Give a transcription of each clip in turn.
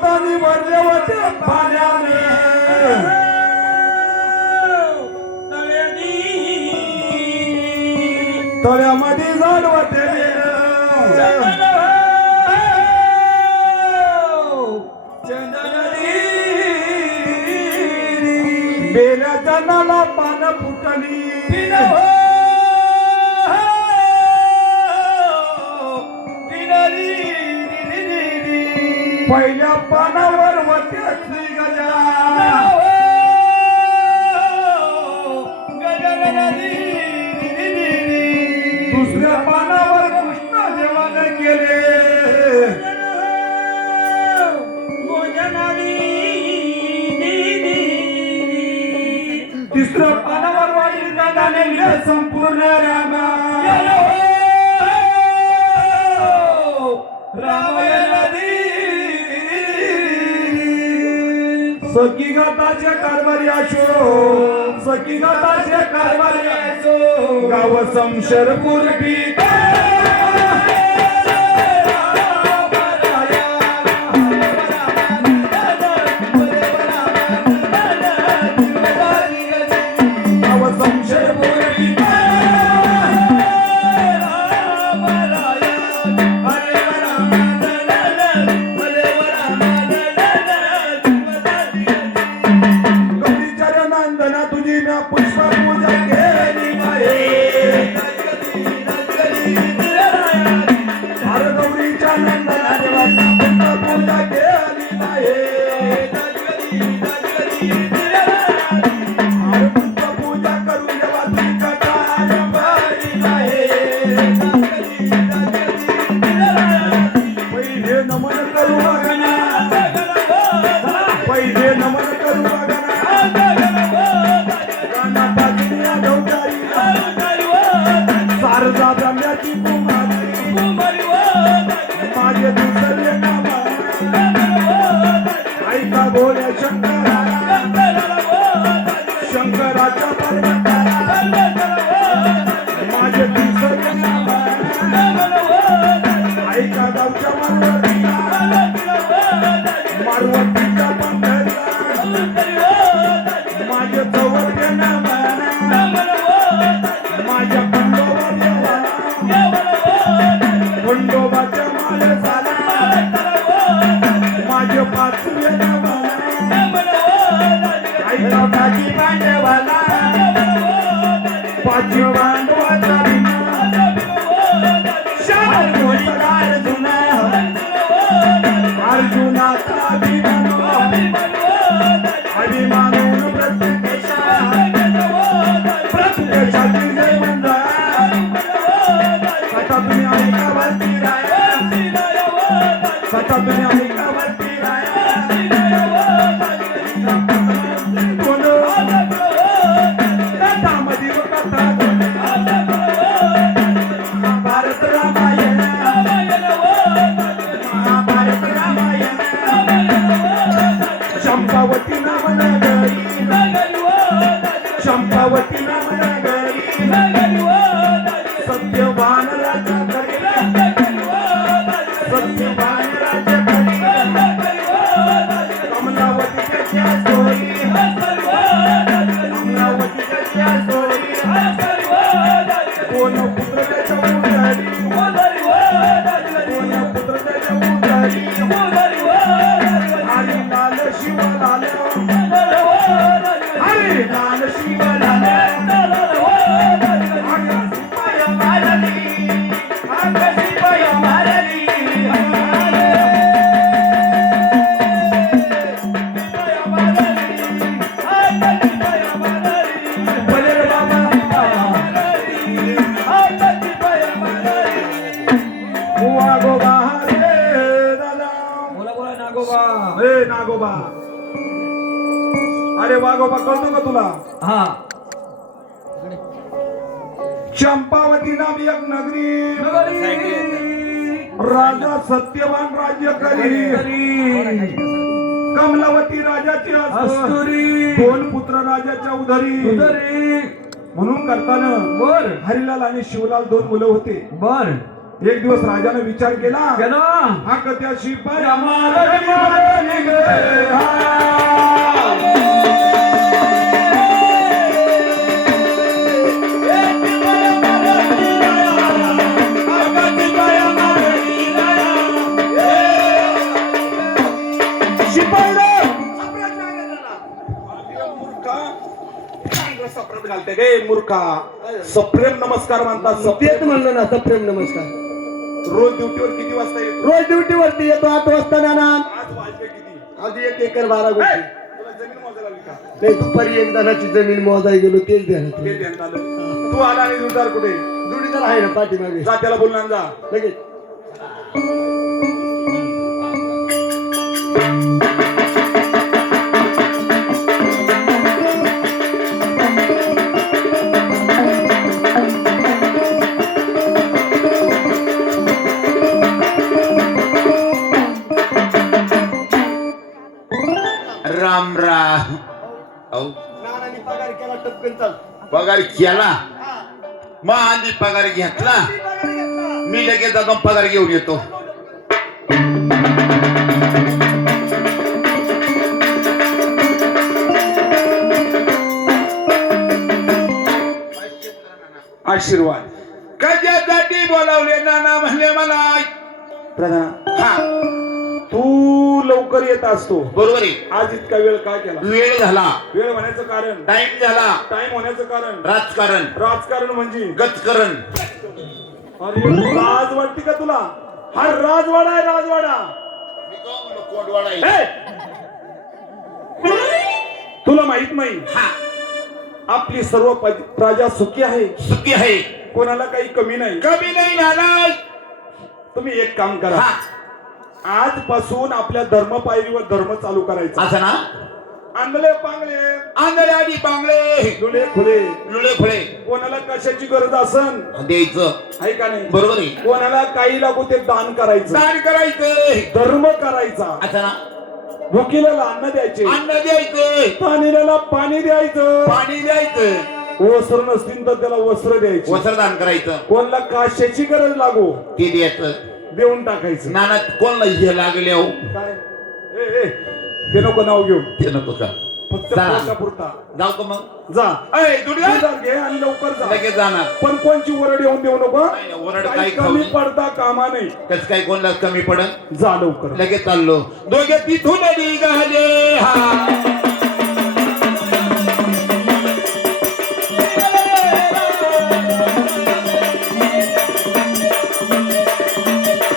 अमृताने भरले होते पाण्याने तळ्यामध्ये झाड होते बेल्याच्या नाला पान फुटली पहिल्या पानावर होत्या श्री गजा दुसऱ्या पानावर कृष्ण देवाने गेले तिसऱ्या पानावर वाढली दादाने संपूर्ण रामा सखी गाताचे कारभारी असो सखी गाताचे कारभारी असो गाव समशरपूर शंकराच्या माझे ऐका गावच्या मारवतीचा माझे जवळ माझ्या खंडोबाच्या माले झाला माझे पाचवे ऐका पाची पांडवाला पाची पांडवाचा अर्जुनाचा अभिमानून प्रत्यक्षाची जय मंडळ कथा तुम्ही ऐकावरती राया कथा तुम्ही ऐकावरती राया कथामध्ये कथा भारत रामायण महाभारत रामायण चंपावती नाम नगरी चंपावती नाम नगरी सत्यवान राजा सत्यवान राजा कमलावती त्याच्या सोयी कमलावती त्याच्या सोयी कोण पुत्र त्याच्या उदारी कोण पुत्र त्याच्या उदारी हरी लाल शिवलाल हरी लाल शिवलाल आकाशी पाय मारली नागोबा अरे वागोबा कळतो का तुला हा चंपावती नाम एक नगरी राजा सत्यवान राज्य करी कमलावती राजाची अस्तुरी दोन पुत्र राजाच्या उदरी म्हणून करताना बर हरिलाल आणि शिवलाल दोन मुलं होते बर एक दिवस राजाने विचार केला हा कथ्या शिपाई घालते गे मूर्खा. सप्रेम नमस्कार म्हणतात. तेच म्हणलं ना सप्रेम नमस्कार. रोज ड्युटीवर किती वाजता येतो? रोज ड्युटीवरती येतो 8 वाजता ना. आज वाजले किती? आज 1 एकर 12 गुंठे. तुला जमीन मोजायला लागली का? नाही दुपारी एक जणाची जमीन मोजाय गेलो तेच ध्यानात. ते ध्यान आलं. तू आला आणि जोडदार कुठे? जोडीदार आहे ना पाठीमागे. जा त्याला बोलणार जा लगेच. राम राम. नानांनी पगार केला टपकन चाल. पगार केला मग आधी पगार घेतला मी लगेच जातो पगार घेऊन येतो. आशीर्वाद. कशासाठी बोलावले नाना म्हणले मला. प्रधान हा तू लवकर येत असतो बरोबर आहे. आज इतका वेळ का केला? वेळ झाला. वेळ होण्याचं कारण? टाइम झाला. टाइम होण्याचं कारण? राजकारण राजकारण म्हणजे गजकरण. अरे लाज वाटते का तुला? हा राजवाडा आहे राजवाडा. कोंडवाडा आहे. हे! तुला माहित नाही हा आपली सर्व प्रजा सुखी आहे. सुखी आहे. कोणाला काही कमी नाही. कमी नाही नाना. तुम्ही एक काम करा. हा आजपासून आपल्या धर्म पायरीवर धर्म चालू करायचा. असं ना. आंधळे पांगळे आंधळे आधी बांगळे डोळे खुले लुळे फुळे कोणाला कशाची गरज असन द्यायचं आहे का नाही? बरोबर आहे. कोणाला काही लागू ते दान करायचं. दान करायचं. धर्म करायचा. असं ना. भुकीला अन्न द्यायचे. अन्न द्यायचं. पाणीला पाणी द्यायचं. पाणी द्यायचं. वस्त्र नसतील तर त्याला वस्त्र द्यायचे. वस्त्रदान करायचं. कोणाला काशाची गरज लागू ते द्यायचं. देऊन टाकायचं. नाना कोणला हे लागले हो काय ए ते नको नाव घेऊ. ते नको का. फक्त जा. पुरता जाऊ का मग. जा. अय दुर्गा जोरदार घे आणि लवकर जा. लगेच जाणार. पण कोणची ओरड येऊन देऊ नको. नाही, नाही, ओरड काही काही कमी खाऊ. पडता कामा नाही. कस काय कोणला कमी पडत. जा लवकर. लगेच चाललो. दोघे तिथून निघाले. हा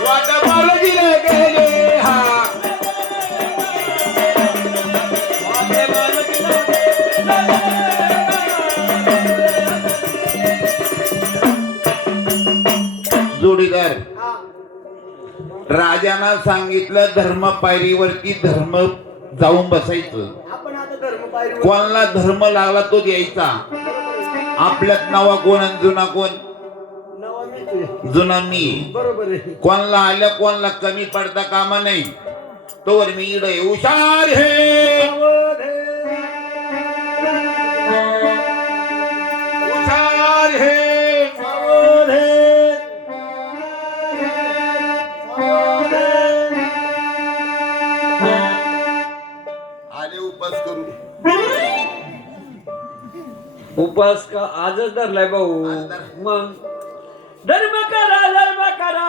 वाटपालजीला गेले. हा जोडीदार राजानं सांगितलं धर्म पायरीवरती धर्म जाऊन बसायचं. आपण आता धर्म पायरी. कोणाला धर्म लागला तो द्यायचा. आपल्यात नवा कोण आणि जुना कोण. नवा मी. जुना मी. बरोबर आहे. कोणाला आल्या कोणाला कमी पडता कामा नाही. तोवर मी इडे हुशार हे हुशार हे आले उपास करू. उपास का आजच धरलाय भाऊ. आज धर. मग धर्म करा धर्म करा.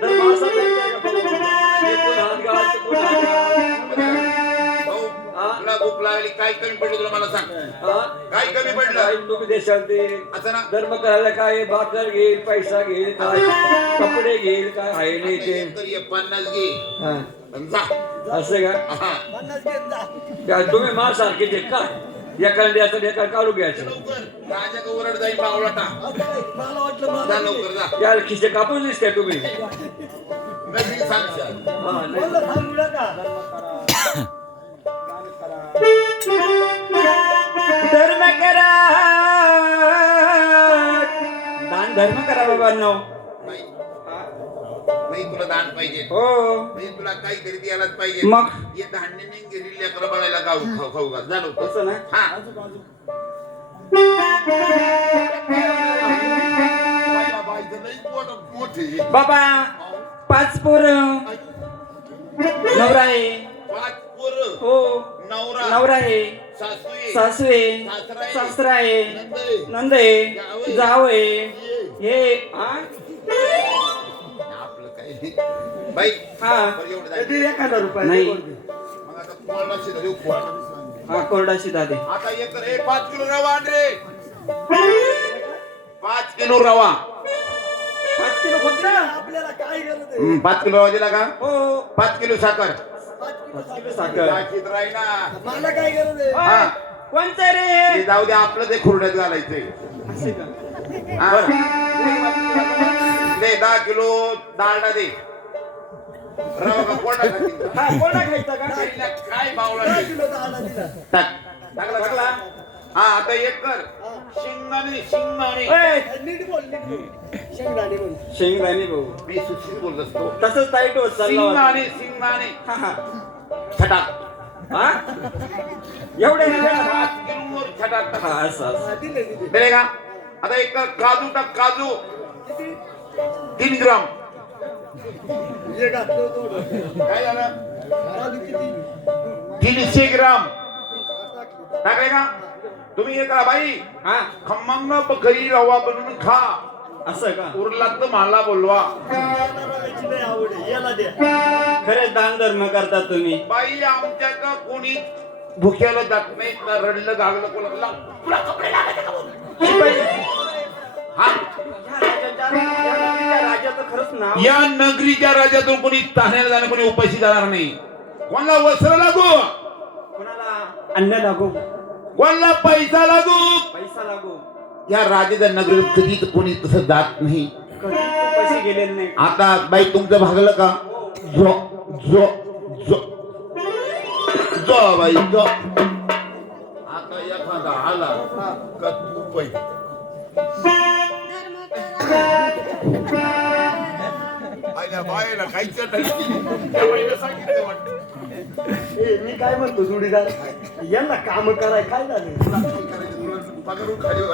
धर्म असा करताय का भाऊ? हे कोण हात गाळायचं, कोण हात गाळायचं? भाऊ, तुला भूक लागली काय कमी पडलं तुला मला सांग. हा? काय कमी पडलं. काय तुम्ही देशाल ते असं ना. धर्म करायला काय भाकर घेईल, पैसा घेईल, काय कपडे घेईल, काय आहे नाही ते. तर ये 50 घे हा. आणि जा. असं का? हा. काय तुम्ही मा सारखेच आहे काय? एकाला द्यायचं एका काढू घ्यायचं. लवकर राजा का ओरड जाईल बावळाटा. मला वाटलं जा लवकर जा. यार खिसे कापून दिसते तुम्ही. नवीन सांगशाल. हा, नाही. मला सांगू नका. धर्म करा दान धर्म करा बाबांनो. नाही तुला दान पाहिजे. हो नाही तुला काहीतरी द्यायलाच पाहिजे. मग? ये धान्य नाही गेली लेकरं बाळाला गाऊ खाऊ खाऊ घाल. जा लवकर. असं ना. हा बाईला बाईचं लई मोठे बाबा 5 पोरं नवरा आहे. 5 पोरं हो नवरा नवरा आहे. सासू आहे, सासू आहे. सासरा आहे, सासरा आहे. नंद आहे, नंद आहे. जाव आहे. हे हा आपलं काय बाई हा बरं एवढं कधी जायचं. 1000 रुपये नाही. मग आता कोणाला शिदा देऊ कोण हा कोरडाशी दादे. आता एक रे 5 किलो रवा आण रे 5 किलो रवा 5 किलो फक्त. आपल्याला काय गरज आहे 5 किलो रवा दिला का हो 5 किलो साखर 5 किलो साखर. दाखीत राही ना मला काय गरज आहे हा. कोणतं ते रे? जाऊ दे आपलं ते खुरड्यात घालायचंय असे का? हा. दे 10 किलो डाळडा दे रवा का कोणा हा कोरडा खायचा का? काय बावळा 10 नाही. किलो डाळ दिला टाक टाकला टाकला. टाकला हा आता एक कर शिंगाणे शिंगाणे ओय, नीट बोल शेंगदाणे बोल शेंगदाणे भाऊ. मी सुशित बोलत असतो तसंच टाईट होत चाललं होतं. शिंगाणे शिंगाणे हा हा छटाक हा एवढे नाही ना? 5 किलो वर छटाक टाक. हा असं असं. दिले दिले दिले का आता एक कर काजू टाक काजू किती 3 ग्राम हे घातलं थोडं काय झालं काजू किती 300 ग्राम टाकलं. टाकले का तुम्ही हे करा बाई हा खमंग घरी रवा बनवून खा असं का? उरला तर मला बोलवा मला रव्याची लय आवड आहे याला द्या खरंच दान धर्म करता तुम्ही. बाई आमच्यात कोणी भुक्याला जात नाही तर रडलं गागलं कोणाला तुला कपडे लागायचे का बोल? हा या राजाचं खरंच नाव. या नगरीच्या राजातून कोणी ताण्याला जाणं कोणी उपाशी जाणार नाही कोणाला वस्त्र लागू कोणाला अन्न लागू कोणाला पैसा लागू पैसा लागू या राजाच्या नगरीत कधीच कोणी तसं जात नाही कधी पैसे गेलेले नाही. आता बाई तुमचं भागलं का जो जो जो जो बाई जो आता एखादा आला का तू पैसे आयला बायला काहीच सांगितलं वाटतं ए मी काय म्हणतो जोडीदार यांना काम कराय काय झालं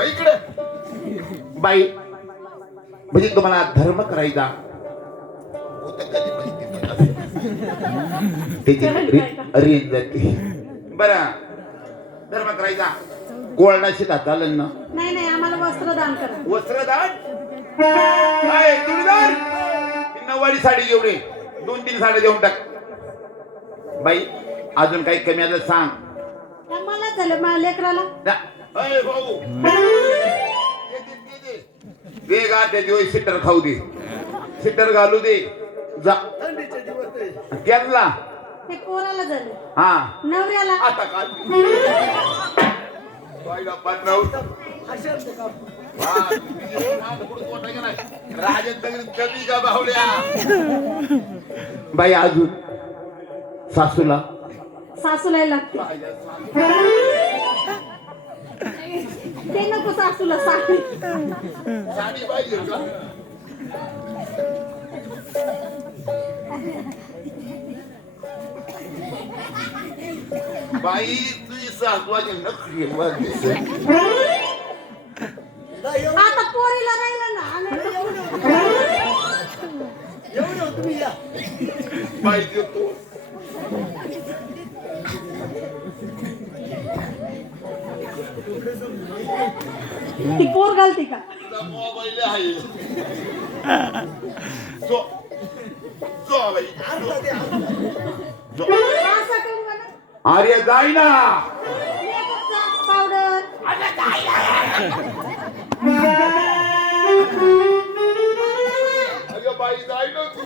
इकडे बाई म्हणजे तुम्हाला धर्म करायचा त्याची रेंज जाते बरं धर्म करायचा गोळणाशी चालेल ना नाही नाही आम्हाला वस्त्रदान करा. वस्त्रदान काय जोडीदार ती 9वारी साडी घेऊन ये 2-3 साड्या देऊन टाक बाई अजून काही कमी आलं सांग त्या मला झालं माझ्या लेकराला. अय भाऊ दे गा त्या दिवस सिटर खाऊ दे सिटर घालू दे जा थंडीचे दिवस आहे त्यांना ते पोराला झालं हा नवऱ्याला. आता काय बाईला पाठव अशाच का राजन कमी का बाहुल्या बाई अजून सासूला सासूला लागते ते नको सासूला साडी. साडी पाहिजे का बाई तुझी सासवाची नखरी आता पोरीला राहिलं ना. एवढं तुम्ही या पाहिजे तो ती पोर घालते का? मोबाईल आहे जो जो बाई अर्धा दे जो असं करू नका. आर्य जाई ना मेकअपचा पावडर अगं बाई जाई ना तू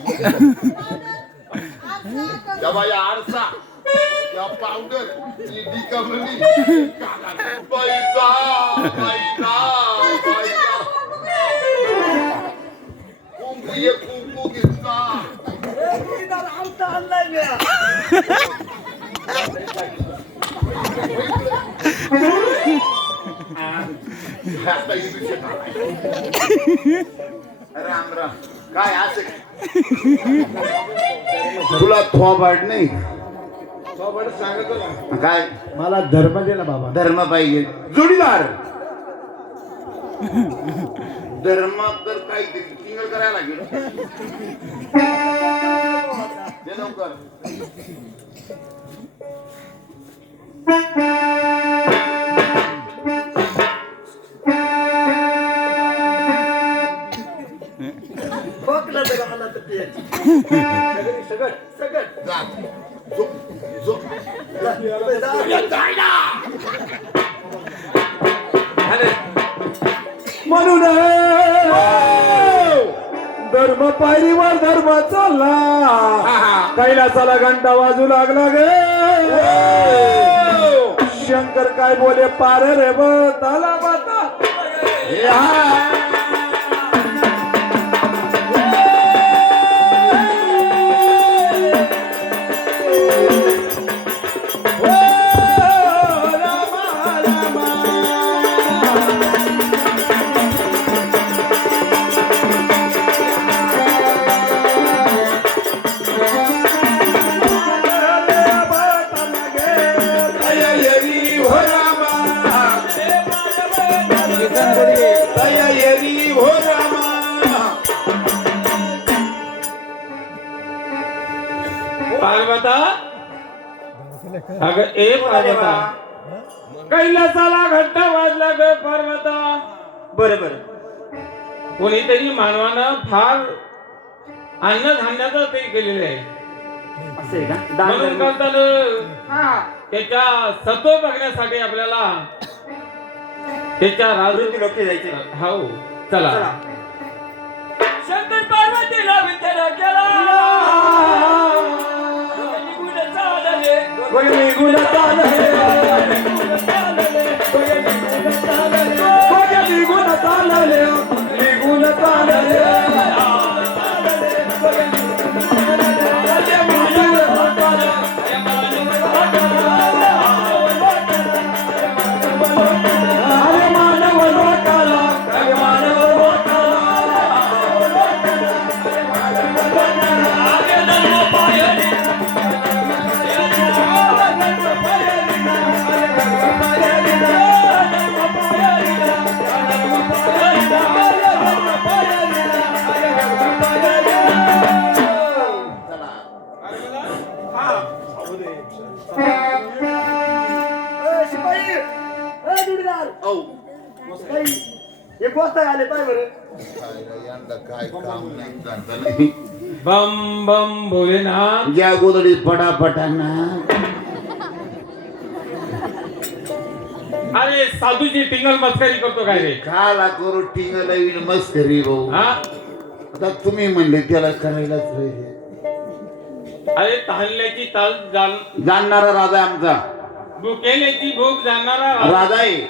या बाई आरसा या पावडर ईडी कमली पैसा पैसा पैसा कुंकू ये कुंकू किसना जोडीदार आमचा आणलाय मी आता इथून शेतात. राम राम काय असं तुला थोबाड नाही सांगतो ना काय मला धर्म दे ना बाबा धर्म पाहिजे जोडीदार धर्म तर काहीतरी टिंगल करायला लागेल ते लवकर खोकला जर आला तर ते सगळं सगळं जा. झो. झो. म्हणून धर्म पायरीवर धर्म चालला कैलासाला घंटा वाजू लागला ग शंकर काय बोले पार रे बताला बाता पार्वता अगं ए पार्वता कैलासाला घंटा वाजला ग पार्वता. बरोबर कोणीतरी मानवानं फार अन्नधान्याचं ते केलेलं आहे असे का म्हणून करताना त्याच्या सत्व बघण्यासाठी आपल्याला त्याच्या राजूची लोक जायचे हो चला शंकर पार्वतीला विचार केला निघून चालले निघून चालले निघून चालले एक वाजता आले पाय बरं काय काम नाही करता नाही बम बम भोलेनाथ. या गोदडीत पटापटांना अरे साधूची टिंगल मस्करी करतो काय रे काला करू टिंगल येईल मस्करी भाऊ हा आता तुम्ही म्हणले त्याला करायलाच पाहिजे. अरे ताणल्याची ताल जाणणारा राजा आमचा भुकेल्याची भूक जाणणारा राजा आहे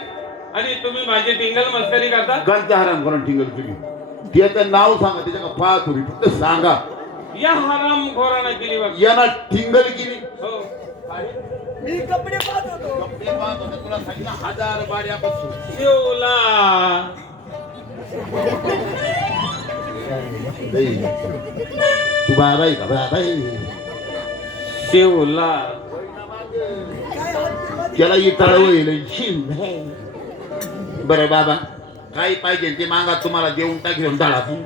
आणि तुम्ही माझी टिंगल मस्करी करता. गंज हराम करून टिंगल तुम्ही त्याचं नाव सांगा त्याच्या का पाच होती फक्त सांगा या हराम खोरानं केली बघ. यांना टिंगल केली हो मी कपडे पाहत होतो कपडे पाहत होते, तुला सांगितलं 1000 बाऱ्यापासून शिवला तू बाबा आहे का बाबा आहे? शिवला त्याला इटाळ होईल बरं बाबा काय पाहिजे ते मागा तुम्हाला देऊन टाकेल डाळातून.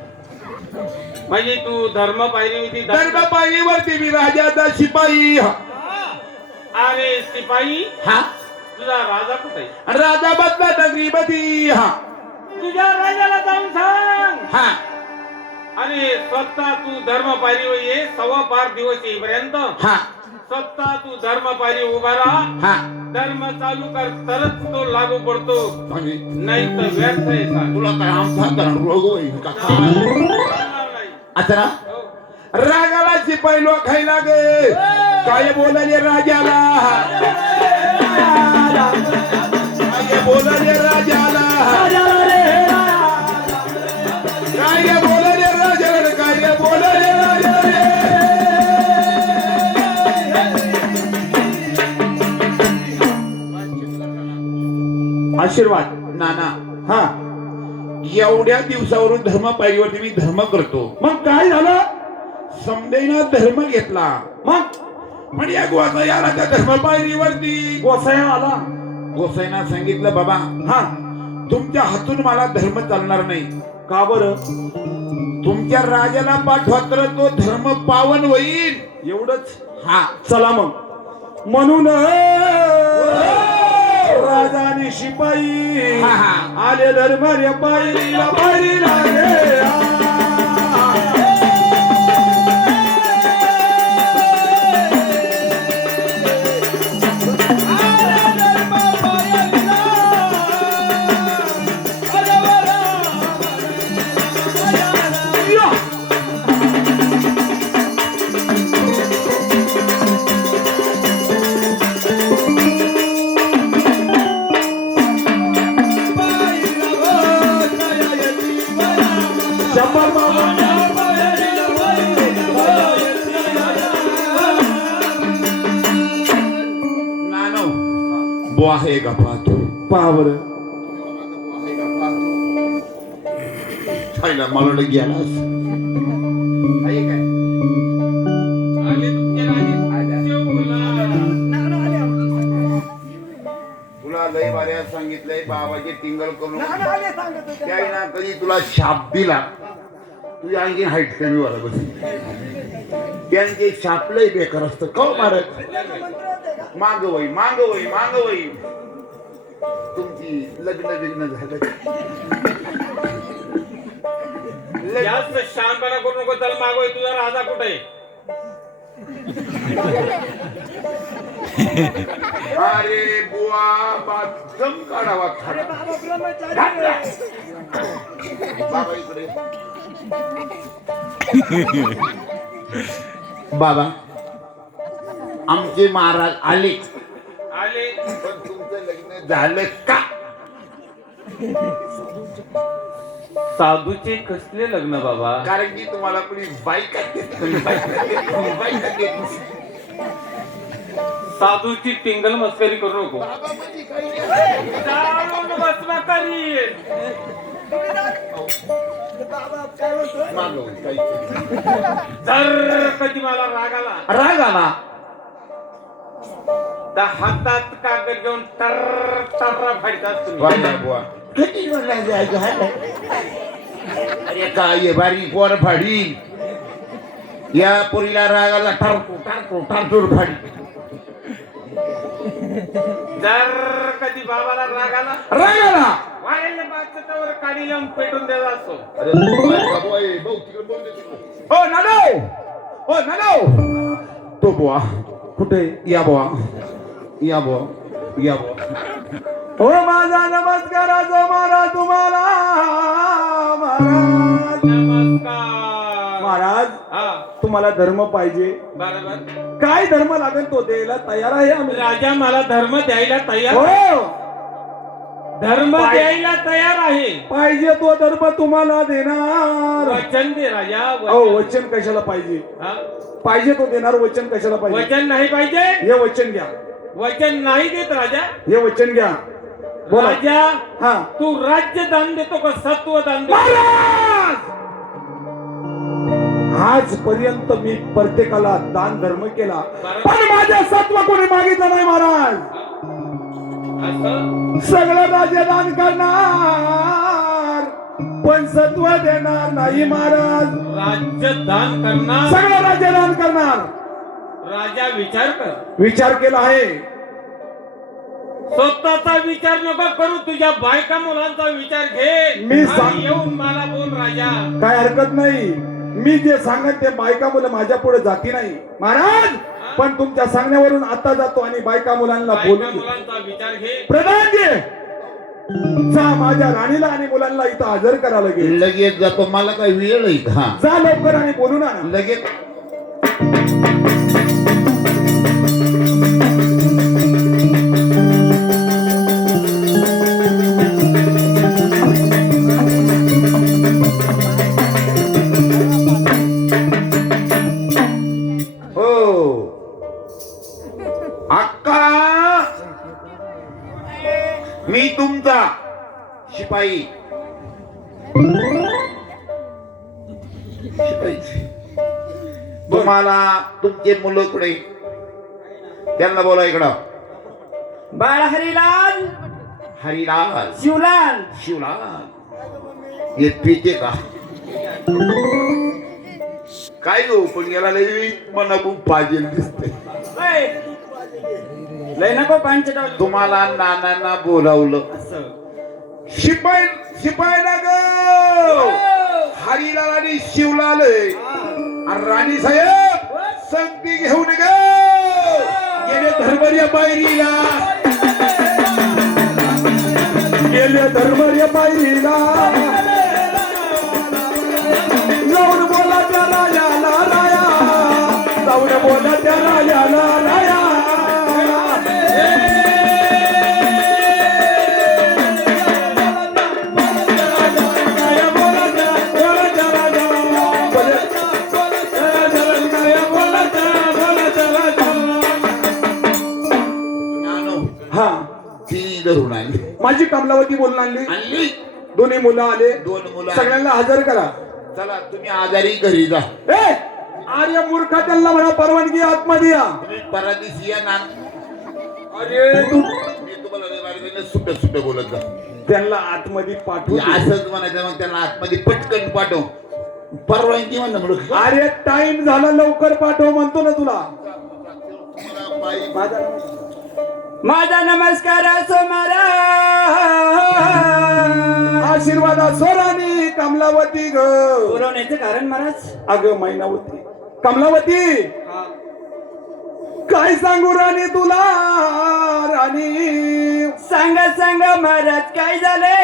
म्हणजे तू धर्म पाहिली होती पायरीवरती मी राजाचा शिपाई अरे शिपाई हा तुझा राजा कुठे आहे? राजा बदला नगरीपती हा तुझ्या राजाला जाऊन सांग हा आणि स्वतः तू धर्म पायरी ये 4.25 दिवस येईपर्यंत हा स्वतः तू धर्म पायरी उभा राहा. हा धर्म चालू कर तरच तो लागू पडतो म्हणजे नाही तर व्यर्थ आहे सांग. तुला काय आमचा कारण रोग होईल का काय? चालणार नाही. आता ना हो. रागाला शिपाई लो खायला गे काय बोलाले राजाला काय बोलाले राजाला काय बोलाले राजाला काय बोलाले राजाला आशीर्वाद नाना हा एवढ्या दिवसावरून धर्म पायरीवरती मी धर्म करतो. मग काय झालं समदेना धर्म घेतला मग पण या गोसायाला त्या धर्म पायरीवरती गोसाया आला गोसाईना सांगितलं बाबा हा तुमच्या हातून मला धर्म चालणार नाही. का बरं? तुमच्या राजाला पाठवा तर तो धर्म पावन होईल. एवढंच? हा, चला मग. म्हणून राजा आणि शिपाई हा, हा. आले धर्म पायरीला पायरीला रे. शंभर बाबा नानो बुवा आहे का पाहतो. पहा बरं. खायला मला गेलास. आहे काय? आले तुमचे राजे तुला लय बाऱ्या सांगितलंय बाबाचे टिंगल करून त्याही ना कधी तुला शाप दिला तुझी आणखी हाईट कमी व्हायला बस. त्यांचे शाप लय बेकार असतं. कव मारत माग वय माग वय माग वय. तुमची लग्न बिग्न झालं. जास्त शांतपणा करू नको. चल मागोय. तुझा राजा कुठे? अरे बुवा बाथम काढावा खाडा. बाबा इकडे. बाबा आमचे महाराज आले आले. पण तुमचं लग्न झालं का? साधूचे कसले लग्न बाबा? कारण की तुम्हाला कोणी बाईक साधूची टिंगल मस्करी करू नको. जाणून बसमा करील. जर कधी मला राग आला तर हातात कागद घेऊन टर फाडतात तुम्ही. अरे काय बारी पोर फाडी. या पोरीला रागाला टारतो टारतो टारतोड फाडी. जर कधी बाबाला राग आला रागाला वाढेल बादशावर काडी लावून पेटून द्यायचा असतो. ओ नानो ओ नानो. तो बुवा कुठे? या बुवा या बुवा या बुवा. हो माझा नमस्काराचा मारा तुम्हाला महाराज. नमस्कार महाराज. हा तुम्हाला धर्म पाहिजे. बरोबर. काय धर्म लागेल तो द्यायला तयार आहे आम्ही. राजा मला धर्म द्यायला तयार. हो धर्म द्यायला तयार आहे. पाहिजे तो धर्म तुम्हाला देणार. वचन दे राजा. अहो वचन कशाला पाहिजे? हा? पाहिजे तो देणार. वचन कशाला पाहिजे? वचन नाही पाहिजे. हे वचन घ्या. वचन नाही देत राजा. हे वचन घ्या. बोला. राजा हा तू राज्य दान देतो का सत्व दान देतो? महाराज आजपर्यंत मी प्रत्येकाला दान धर्म केला पण माझ्या सत्व कोणी मागितलं नाही महाराज. असं सगळं राज्य दान करणार पण सत्व देणार नाही महाराज. राज्य दान करणार. सगळं राज्य दान करणार. राजा विचार कर. विचार केला आहे. स्वतःचा विचार नको करू. तुझ्या बायका मुलांचा विचार घे. मी आणि सांग- येऊन मला बोल राजा. काय हरकत नाही. मी जे सांगत ते बायका मुलं माझ्या पुढे जाती नाही महाराज. पण तुमच्या सांगण्यावरून आता जातो आणि बायका मुलांना बायका बोलू. मुलांचा विचार घे. प्रधानजी जा माझ्या राणीला आणि मुलांना इथं हजर करा लगेच. लगेच जातो. मला काय वेळ आहे का? जा लवकर आणि बोलून आणा. लगेच मी तुमचा शिपाई. तुम्हाला तुमचे मुलं कुठे? त्यांना बोला इकडं. बाळ हरिलाल हरिलाल शिवलाल शिवलाल हे पिते का काय गो पण याला लई मला खूप पाहिजे दिसते. लय नको पंचटाव तुम्हाला नानांना बोलावलं असं शिपाई शिपाईला ग हरिलाल आणि शिवलाल आणि राणी साहेब संगती घेऊन ग गेले धर्मर्य पायरीला गेले धर्मर्य पायरीला जाऊन बोला त्या राजाला राया जाऊन बोला त्या राजाला राया नानो हा ती धरून आली माझी कमलावती बोलून आणली. आणली दोन्ही मुलं आले. 2 मुलं सगळ्यांना हजर करा. चला तुम्ही आजारी घरी जा. ए आर्य मूर्खा त्यांना म्हणा परवानगी आतमध्ये या. तुम्ही परदेशी या ना. अरे तू मी तुम्हाला लय मार्गाने सुट्ट सुट्ट बोलत जा. त्यांना आतमध्ये पाठवू दे. असंच म्हणायचं मग त्यांना आतमध्ये पटकन पाठव. परवानगी म्हणणं म्हणून अरे टाइम झाला लवकर पाठव म्हणतो ना तुला. माझा नमस्कार असो महाराज. आशीर्वाद स्वरानी कमलावती ग. बोलवण्याचं कारण महाराज अगं मैनावती कमलावती काय सांगू राणी तुला राणी. सांगा महाराज काय झाले.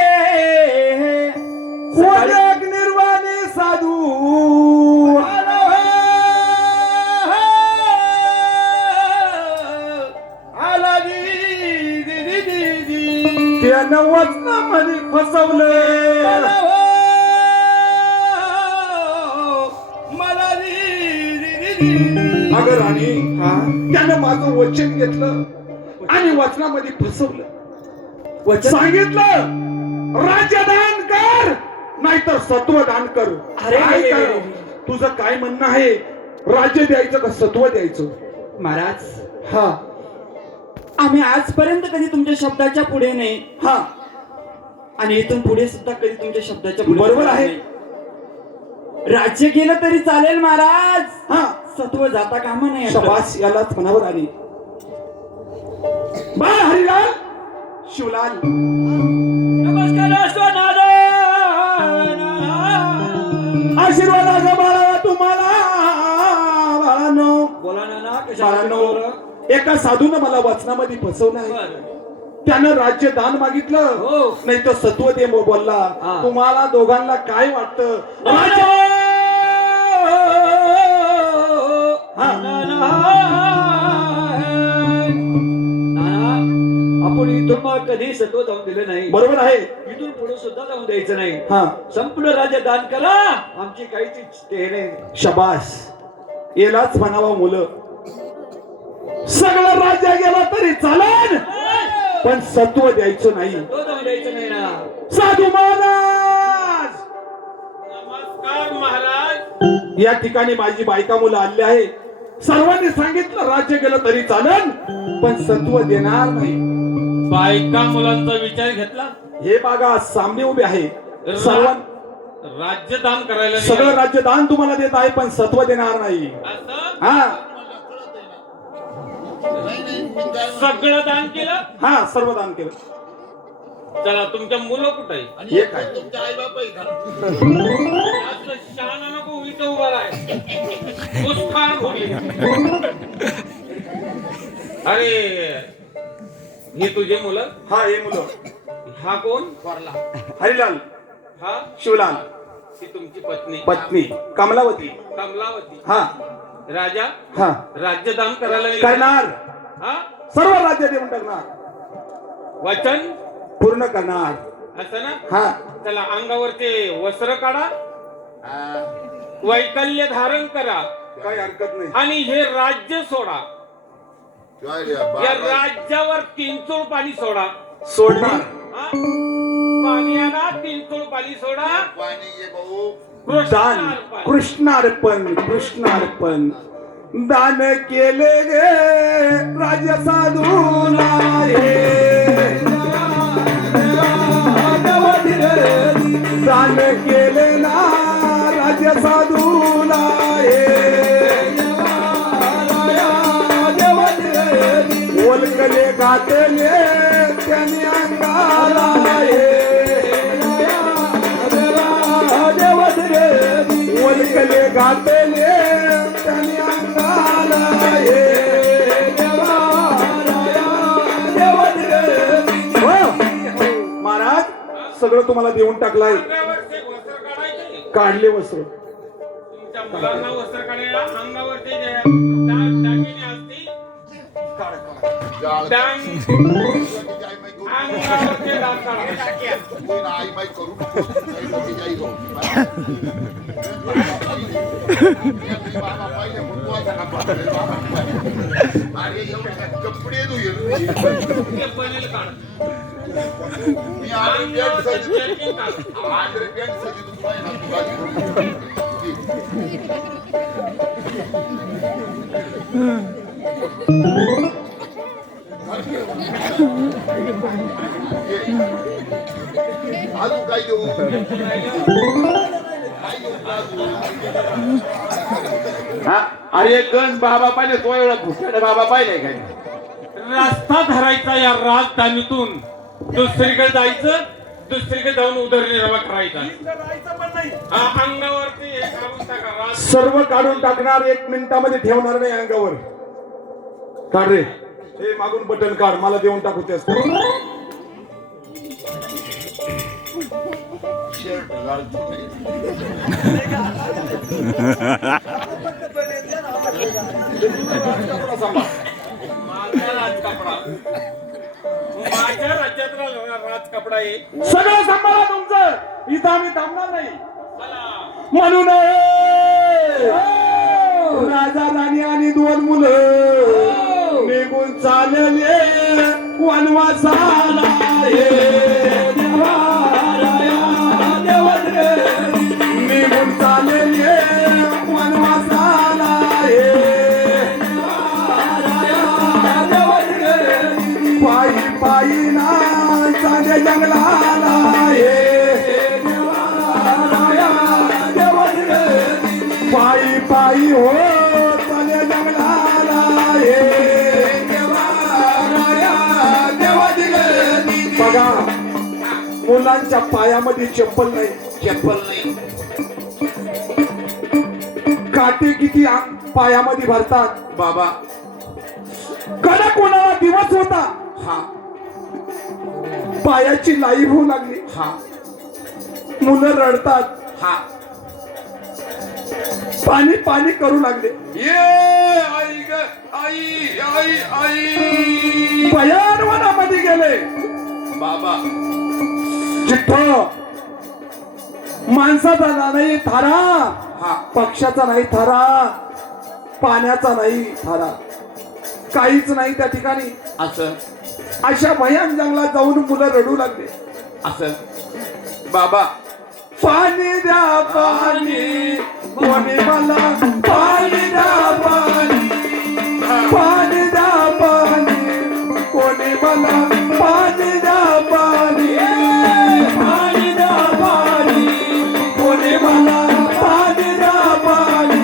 वनक निर्वाणी साधू त्यानं वचनामध्ये फसवलं. अगं राणी त्यानं माझं वचन घेतलं आणि वचनामध्ये फसवलं. सांगितलं राज्यदान कर नाहीतर सत्व दान कर. अरे काय रे रे कर? रे. तुझं काय म्हणणं आहे राज्य द्यायचं का सत्व द्यायचं. महाराज हा आम्ही आजपर्यंत कधी तुमच्या शब्दाच्या पुढे नाही हा आणि इथून पुढे सुद्धा कधी तुमच्या शब्दाच्या पुढे बरोबर जाणार आहे. नाही. राज्य केलं तरी चालेल महाराज हा सत्व जाता कामा नाही आपलं. शबास यालाच म्हणावर आली. बाळ हरिलाल शिवलाल नमस्कार असो आशीर्वादाचा बाळा तुम्हाला बाळांनो. बोला ना बाळांनो एका साधूनं मला वचनामध्ये फसवलं आहे. त्यानं राज्य दान मागितलं हो. नाही तर सत्व दे बोलला. हा. तुम्हाला दोघांना काय वाटतं राज्य हा. आपण इथून मग कधी सत्व जाऊन दिलं नाही. बरोबर आहे. इथून पुढे सुद्धा जाऊन द्यायचं नाही. हा संपूर्ण राज्य दान करा आमची काहीच ते नाही. शबास यालाच म्हणावा मुलं. सगळं राज्य गेला तरी चालेल पण सत्व द्यायचं नाही. तो जाऊन द्यायचं नाही ना. साधू महाराज नमस्कार महाराज. या ठिकाणी माझी बायका मुलं आले आहे. सर्वांनी सांगितलं राज्य गेलं तरी चालेल पण सत्व देणार नाही. बायका मुलांचा विचार घेतला. हे बघा सामने उभे आहे. सर्व राज्यदान करायला सगळं निघाले. राज्यदान तुम्हाला देत आहे पण सत्व देणार नाही. असं हा सगळं दान केलं. हा सर्व दान केलं. चला तुमच्या मुलं कुठे आहे. हे काय तुमचे आई बाप आहे का? जास्त शहाणा नको इथं उभा राह. मुस्कान होईल. अरे हे तुझे मुलं. हा हे मुलं. हा कोण. हरिलाल हा शिवलाल ती तुमची पत्नी पत्नी कमलावती. कमलावती. हा राजा हा राज्यदान करायला निघाले. करणार हा सर्व राज्य देऊन टाकणार. वचन पूर्ण करणार. असं ना. हा चला अंगावरचे वस्त्र काढा. आ, वैकल्य धारण करा काही हरकत नाही. आणि हे राज्य सोडा. काय रे या बाबा? राज्यावर 3 चूळ पाणी सोडा. सोडणार. हा? पाणी आणा. 3 चूळ पाणी सोडा. पाणी घे भाऊ. दान कृष्णार्पण. कृष्णार्पण कृष्णार्पण दान केले गे राज साधूला हे घातले त्यांनी अंगाला वलकले घातले त्यांनी अंगाला महाराज सगळं तुम्हाला देऊन टाकलाय. अंगावरचे वस्त्र काढायचे. काढले वस्त्र. तुमच्या मुलांना वस्त्र काढायला अंगावरचे जे दागिने असतील अंगावरचे डाग काढा. आई बाई करू कपडे ते बनेल काढ. मी आंध्र चेकिंग काढ. पॅन्ट सजी तुला अजून काय देऊ अरे गण बाबा पाहिले तो एवढा भुसकाडा बाबा पाहिलाय काय रस्ता धरायचा या राजधानीतून दुसरीकडे जायचं, दुसरीकडे जाऊन उदरनिर्वाह करायचा. अंगावरती हे काढून टाका. सर्व काढून टाकणार, 1 मिनिटामध्ये ठेवणार नाही अंगावर. काढ रे, हे मागून बटन काढ, मला देऊन टाकू तेच. शर्ट घालतो माझा राजकपडा, माझ्या राज्यातला राजकपडा आहे. सगळं सांभाळा तुमचं, इथं आम्ही थांबणार नाही. चला. म्हणून राजा राणी आणि 2 मुलं निघून चालले वनवासाला. निघून चालले वनवासाला. पायी पायी ना चाले जंगलाला. पायी पायी हो चाले जंगलाला. बघा, मुलांच्या पायामध्ये चप्पल नाही. चप्पल नाही. काटे किती पायामध्ये भरतात बाबा कडा कोणाला दिवस होता, हा पायाची लाईव्ह होऊ लागली. हा मुलं रडतात, हा पाणी पाणी करू लागले. ये आई ग आई आई आई भयान वनामध्ये गेले. बाबा जिथं माणसाचा नाही थारा, हा पक्षाचा नाही थारा, पाण्याचा नाही थारा, काहीच नाही त्या ठिकाणी. असं अशा भयान जंगलात जाऊन मुलं रडू लागले. असं बाबा पाणी द्या पाणी, कोणी मला पाणी द्या पाणी. पाणी द्या पाणी, कोणी मला पाणी द्या पाणी. पाणी द्या पाणी, कोणी मला पाणी द्या पाणी.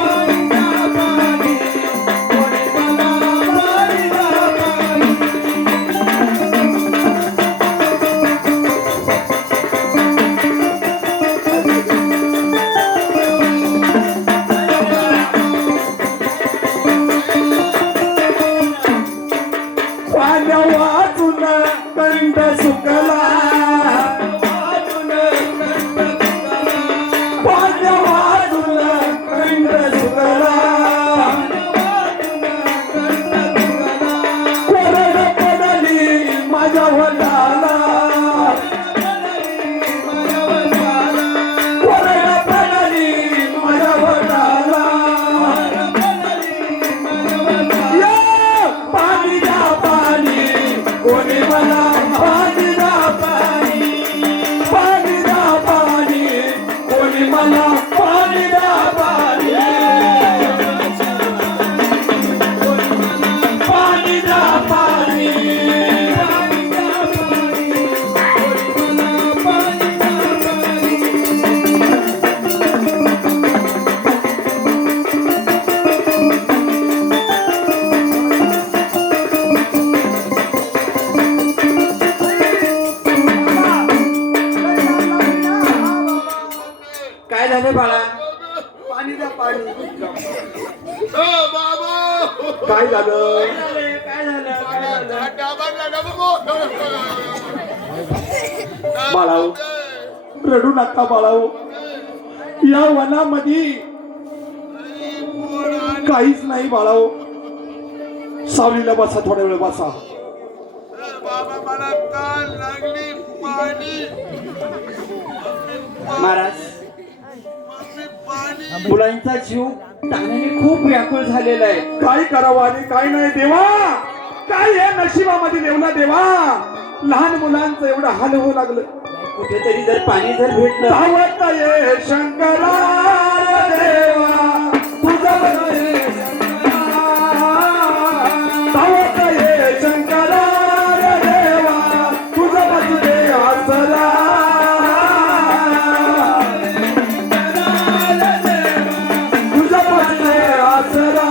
पाणी द्या पाणी, कोणी मला पाणी द्या पाणी. पाण्या वाचून कंठ सुकला. पाण्या वाचून कंठ सुकला. कोरड पडली माझ्या वडाला. कोरड पडली माझ्या वडाला. पाणी द्या पाणी, कोणी मला पाणी द्या पाणी. पाणी द्या पाणी, कोणी मला पाणी द्या पाणी. पाणी द्या पाणी. काय झालं काय झालं बाळाओ रडू नका बाळाओ या वनामध्ये काहीच नाही बाळाओ सावलीला बसा थोड्या वेळ बसा बाबा मला काल लागली पाणी महाराज मुलांचा जीव ताण्याने खूप व्याकुळ झालेला आहे. काय करावं आणि काय नाही देवा काय हे नशिबामध्ये देवला देवा लहान मुलांचं एवढं हाल होऊ लागलं कुठेतरी जर पाणी जर भेटलं धावत ये शंकरा देवा तुझा ये धावत ये शंकरा देवा तुझा बसले आसरा तुझा बसले आसरा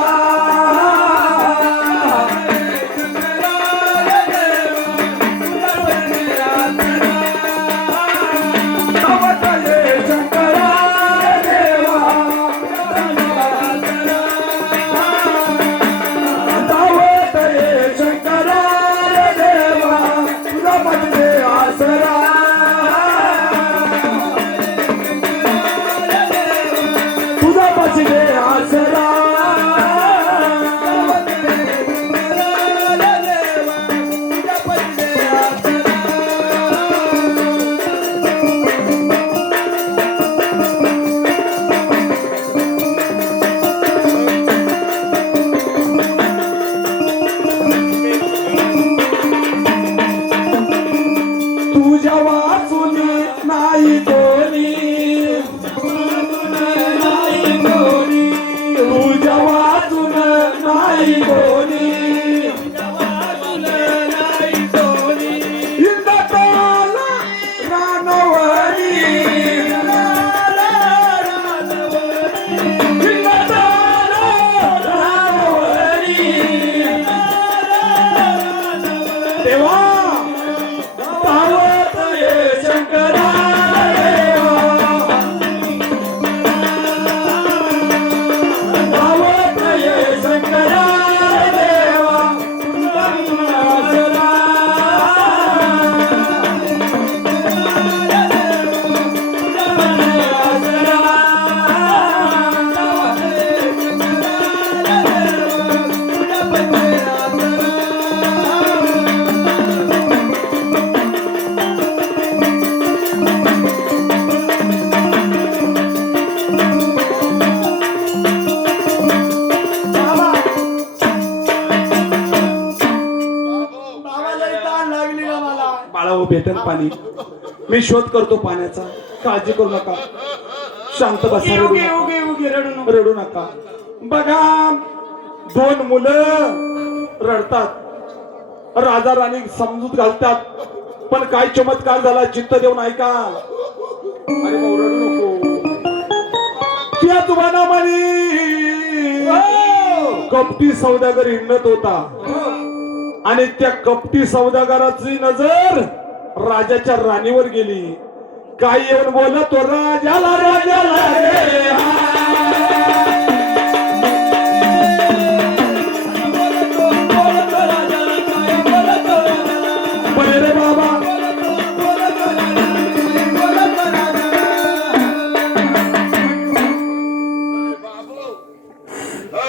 धावत ये शंकरा देवा धावत ये शंकरा देवा तुझा बसले आसरा तुझा बसले आसरा तुझ्या वाचून नाही कोणी तुझ्या वाचून नाही कोणी इंद्रकाला रानवणी इंद्रकाला रानवणी देवा धावत ये शंकरा देवा धावत ये शंकरा देवा तुझा आसरा बाळाओ भेटन पाणी मी शोध करतो पाण्याचा काळजी करू नका शांत बसा रडू नका. रडू नका बघा दोन मुलं रडतात राजा राणी समजूत घालतात पण काय चमत्कार झाला चित्त देऊन ऐका अरे भाऊ रडू नको त्या तुम्हाला कपटी सौदागर हिंडत होता आणि त्या कपटी सौदागराची नजर राजाच्या राणीवर गेली काय येऊन बोलला तो राजाला रे बरे रे बाबा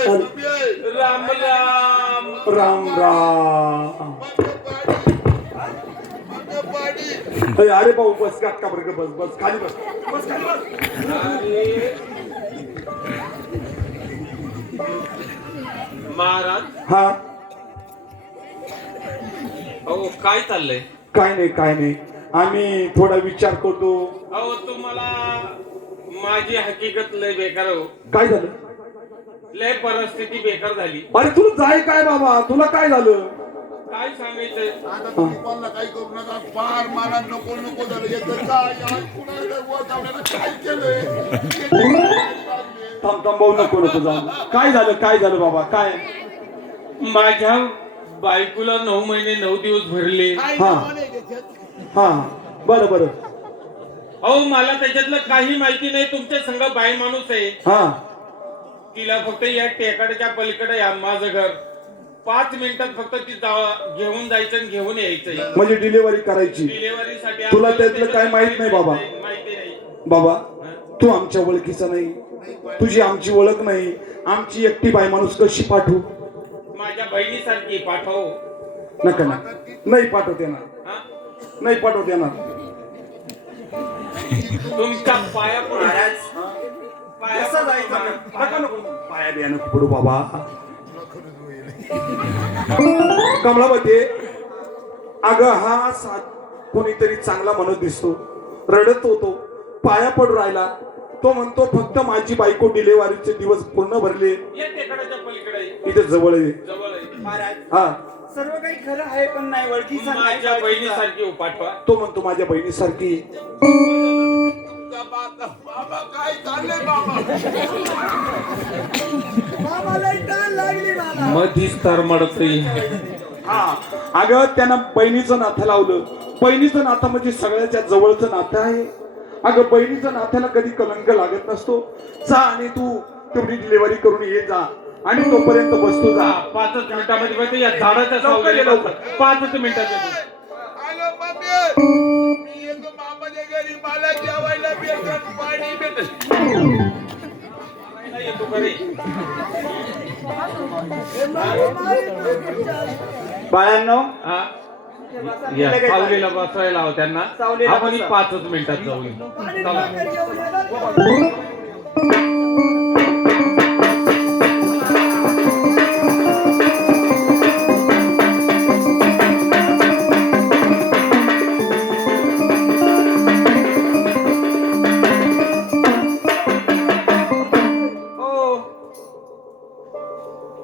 राम राम राम राम अरे भाऊ बस का बरं बस बस खाली बस बस खाली बस महाराज हा अहो काय चाललंय काय नाही आम्ही थोडा विचार करतो अहो तुम्हाला माझी हकीकत लय बेकार हो काय झालं लय परिस्थिती बेकार झाली अरे तुला जाय काय बाबा तुला काय झालं काय सांगायचं आता तुम्ही कोणाला काही करू नका फार मला नको नको झालं याचं काय आज कुणाला वर जावण्याला काय केलंय थांब भाऊ नको जाऊ काय झालं बाबा काय माझ्या बायकोला 9 महिने 9 दिवस भरले हा हा बरं अहो मला त्याच्यातलं काही माहिती नाही तुमच्या संग बाई माणूस आहे हा तिला फक्त या टेकाडच्या पलीकडे या माझं घर 5 मिनिटात फक्त ती घेऊन जायचं आणि घेऊन यायचं. म्हणजे डिलिव्हरी करायची. डिलिव्हरीसाठी तुला त्यातलं काय माहित नाही बाबा? माहिती नाही. बाबा तू आमच्या ओळखीचा नाही, तुझी आमची ओळख नाही, आमची एकटी बाई माणूस कशी पाठवू? माझ्या बहिणीसारखी पाठव. नका ना, नाही पाठवते ना, हा? नाही पाठवते ना. तुमच्या पाया पडून कसं जायचं? नका नको, पाया बिया नको पडू बाबा. कमलावती, अगं हा कोणीतरी चांगला म्हणत दिसतो, रडत होतो, पाया पडू राहिला. तो म्हणतो फक्त माझी बायको डिलेव्हरीचे दिवस पूर्ण भरले. टेकडाच्या पलीकडे इथे जवळ आहे. जवळ आहे. महाराज हा, सर्व काही खरं आहे पण नाही ओळखीचा नाही. माझ्या बहिणीसारखी पाठवा. तो म्हणतो माझ्या बहिणीसारखी. बाबा काय चाललंय बाबा? बाबाला ताण लागली मला. मधीच तर मडतोय. हा, अगं त्यानं बहिणीचं नातं लावलं. बहिणीचं नातं म्हणजे सगळ्याच्या जवळचं नातं आहे. अगं बहिणीचं नात्याला कधी कलंक लागत नसतो. जा आणि तू तेवढी डिलिव्हरी करून ये जा, आणि तोपर्यंत बसतो जा. 5 मिनिटामध्ये बघते या झाडाच्या लवकर ये, लवकर. 5 मिनिटात हॅलो मम्मी, मी येतो मामाच्या घरी. मला जेवायला भेटत, पाणी भेटत. येतो घरी. बाळांनो, हा? या, सावलीला बसायला हवं त्यांना. सावलीला आपण बसा. 5 मिनिटात जाऊ. चला.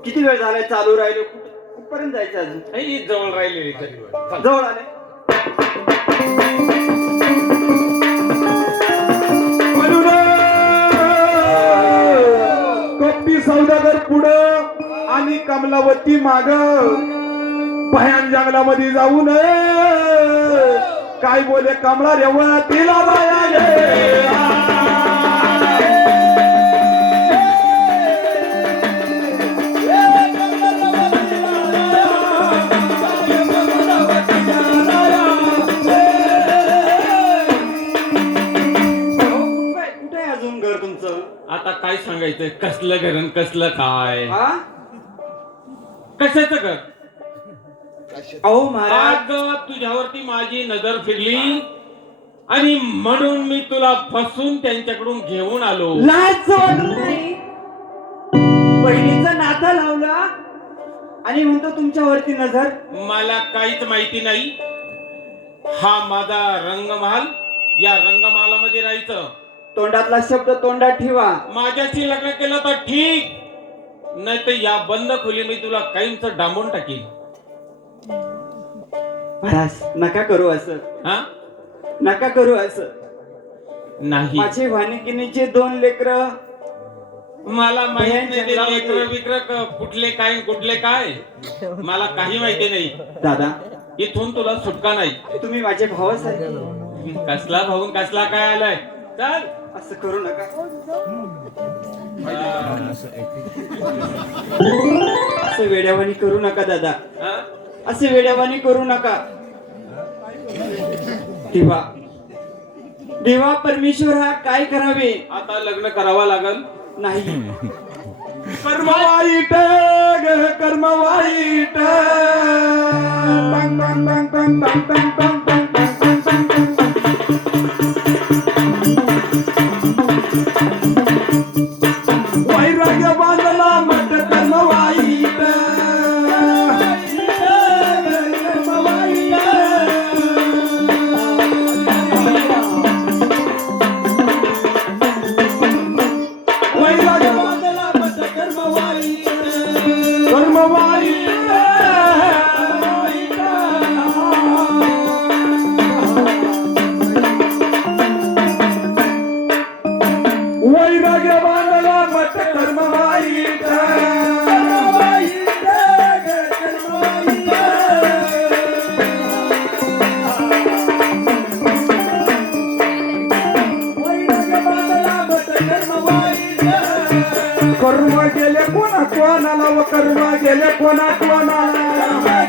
किती वेळ झालाय चालू राहिलो? कुठपर्यंत जायचं अजून? ही जवळ राहिलेली कधी. जवळ आले. कपटी सौदागर पुढं आणि कमलावती माग. भयान जंगलामध्ये जाऊ नये. काय बोले कमळा रेवळा तिला बाया. कुठे आहे अजून घर तुमचं? आता काय सांगायचं? कसलं घर आणि कसलं काय? हा? कशाचं घर? अहो महाराज, आज तुझ्यावरती माझी नजर फिरली आणि म्हणून मी तुला फसून त्यांच्याकडून घेऊन आलो. लाज वाटत नाही? बहिणीचं नातं लावलं आणि म्हणतो तुमच्यावरती नजर. मला काहीच माहिती नाही. हा माझा रंगमहाल. या रंगमहालामध्ये राहायचं. तोंडातला शब्द तोंडात ठेवा. माझ्याशी लग्न केलं तर ठीक, नाही तर या बंद खोली मी तुला काहींच डांबून टाकीन. महाराज, नका करू असं. हा? नका करू असं. नाही, माझे वानिकिनीचे 2 लेकर. मला माहित भयान नाही ते जंगलामध्ये. लेकरं बिकरं कुठले काय आणि कुठले काय. मला काही माहिती नाही. दादा, इथून तुला सुटका नाही. तुम्ही माझे भावासारखे. कसला भाऊन कसला काय आलाय? चल. असं करू नका. असं वेड्यावानी करू नका दादा. हा? असे वेड्यावानी करू नका. देवा, देवा परमेश्वर हा काय करावे? आता लग्न करावं लागल. नाही. कर्म वाईट ग, कर्म वाईट. टंग टंग टंग टंग टंग टंग टंग टंग टंग टंग टंग. वैराग्य बांधला मठ कर्म वाईट. कर्म वाईट. वैराग्य बांधला मठ कर्म वाईट. कर्म वाईट. वैराग्य बांधला कोणाला व कर्म गेले कोणा कोणाला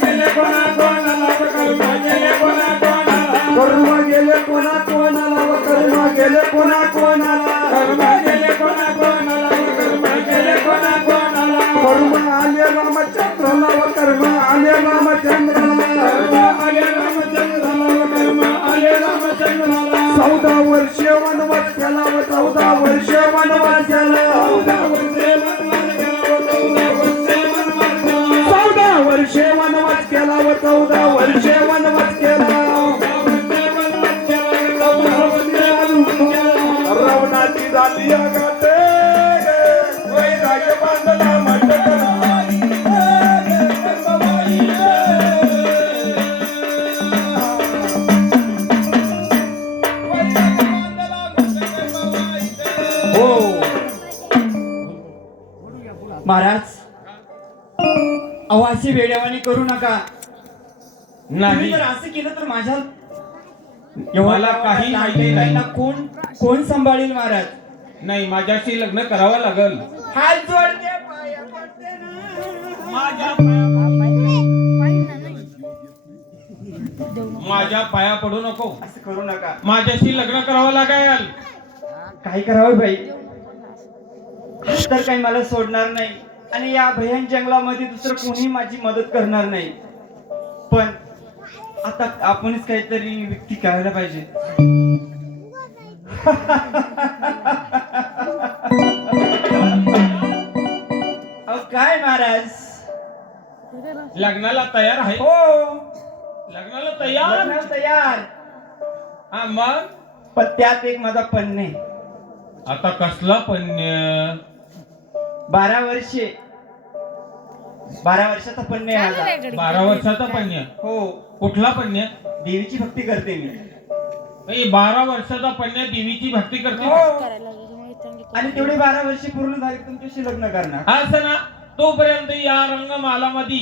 गेले कोणा कोणाला व कर्म गेले कोणा कोणाला कर्म गेले कोणा कोणाला व कर्म गेले कोणा कोणाला कर्म गेले कोणा कोणाला व कर्म गेले कोणा कोणाला कर्म आले रामचंद्राला व कर्म आले रामचंद्राला कर्म आले रामचंद्राला व कर्म आले रामचंद्राला 14 वर्षे वनवास केला व 14 वर्षे वनवास केला 14 वर्षे वनवास केला 14 वर्षे वनवास केला व 14 वर्षे वनवास केला रावणाची झाली आगाते वैराग्य बांधला महाराज अहो अशी वेड्यावानी करू नका. नाही तुम्ही जर असं केलं तर माझ्या मला काही माहिती नाही. कोण सांभाळेल महाराज. नाही माझ्याशी लग्न करावं लागल. हात जोडते पाया पडते ना. माझ्या पाया पडू नको. असं करू नका. माझ्याशी लग्न करावं लागेल. काय करावं भाई. तर काही मला सोडणार नाही आणि या भयान जंगलामध्ये दुसरं कोणी माझी मदत करणार नाही. पण आता आपणच काहीतरी व्यक्ती करायला पाहिजे. अहो काय महाराज लग्नाला तयार आहे. हो लग्नाला तयार. लग्नाला तयार. हा मग पण त्यात एक माझा पण नाही. आता कसला पन्य. 12 वर्षाचा पण नाही माझा. 12 वर्षाचा पन्य. हो कुठला पन्य. देवीची भक्ती करते मी. 12 वर्षाचा पन्य देवीची भक्ती करते. हो. आणि तेवढे 12 वर्षे पूर्ण झाले तुमच्याशी लग्न करणार. असं ना तोपर्यंत या रंगमालामध्ये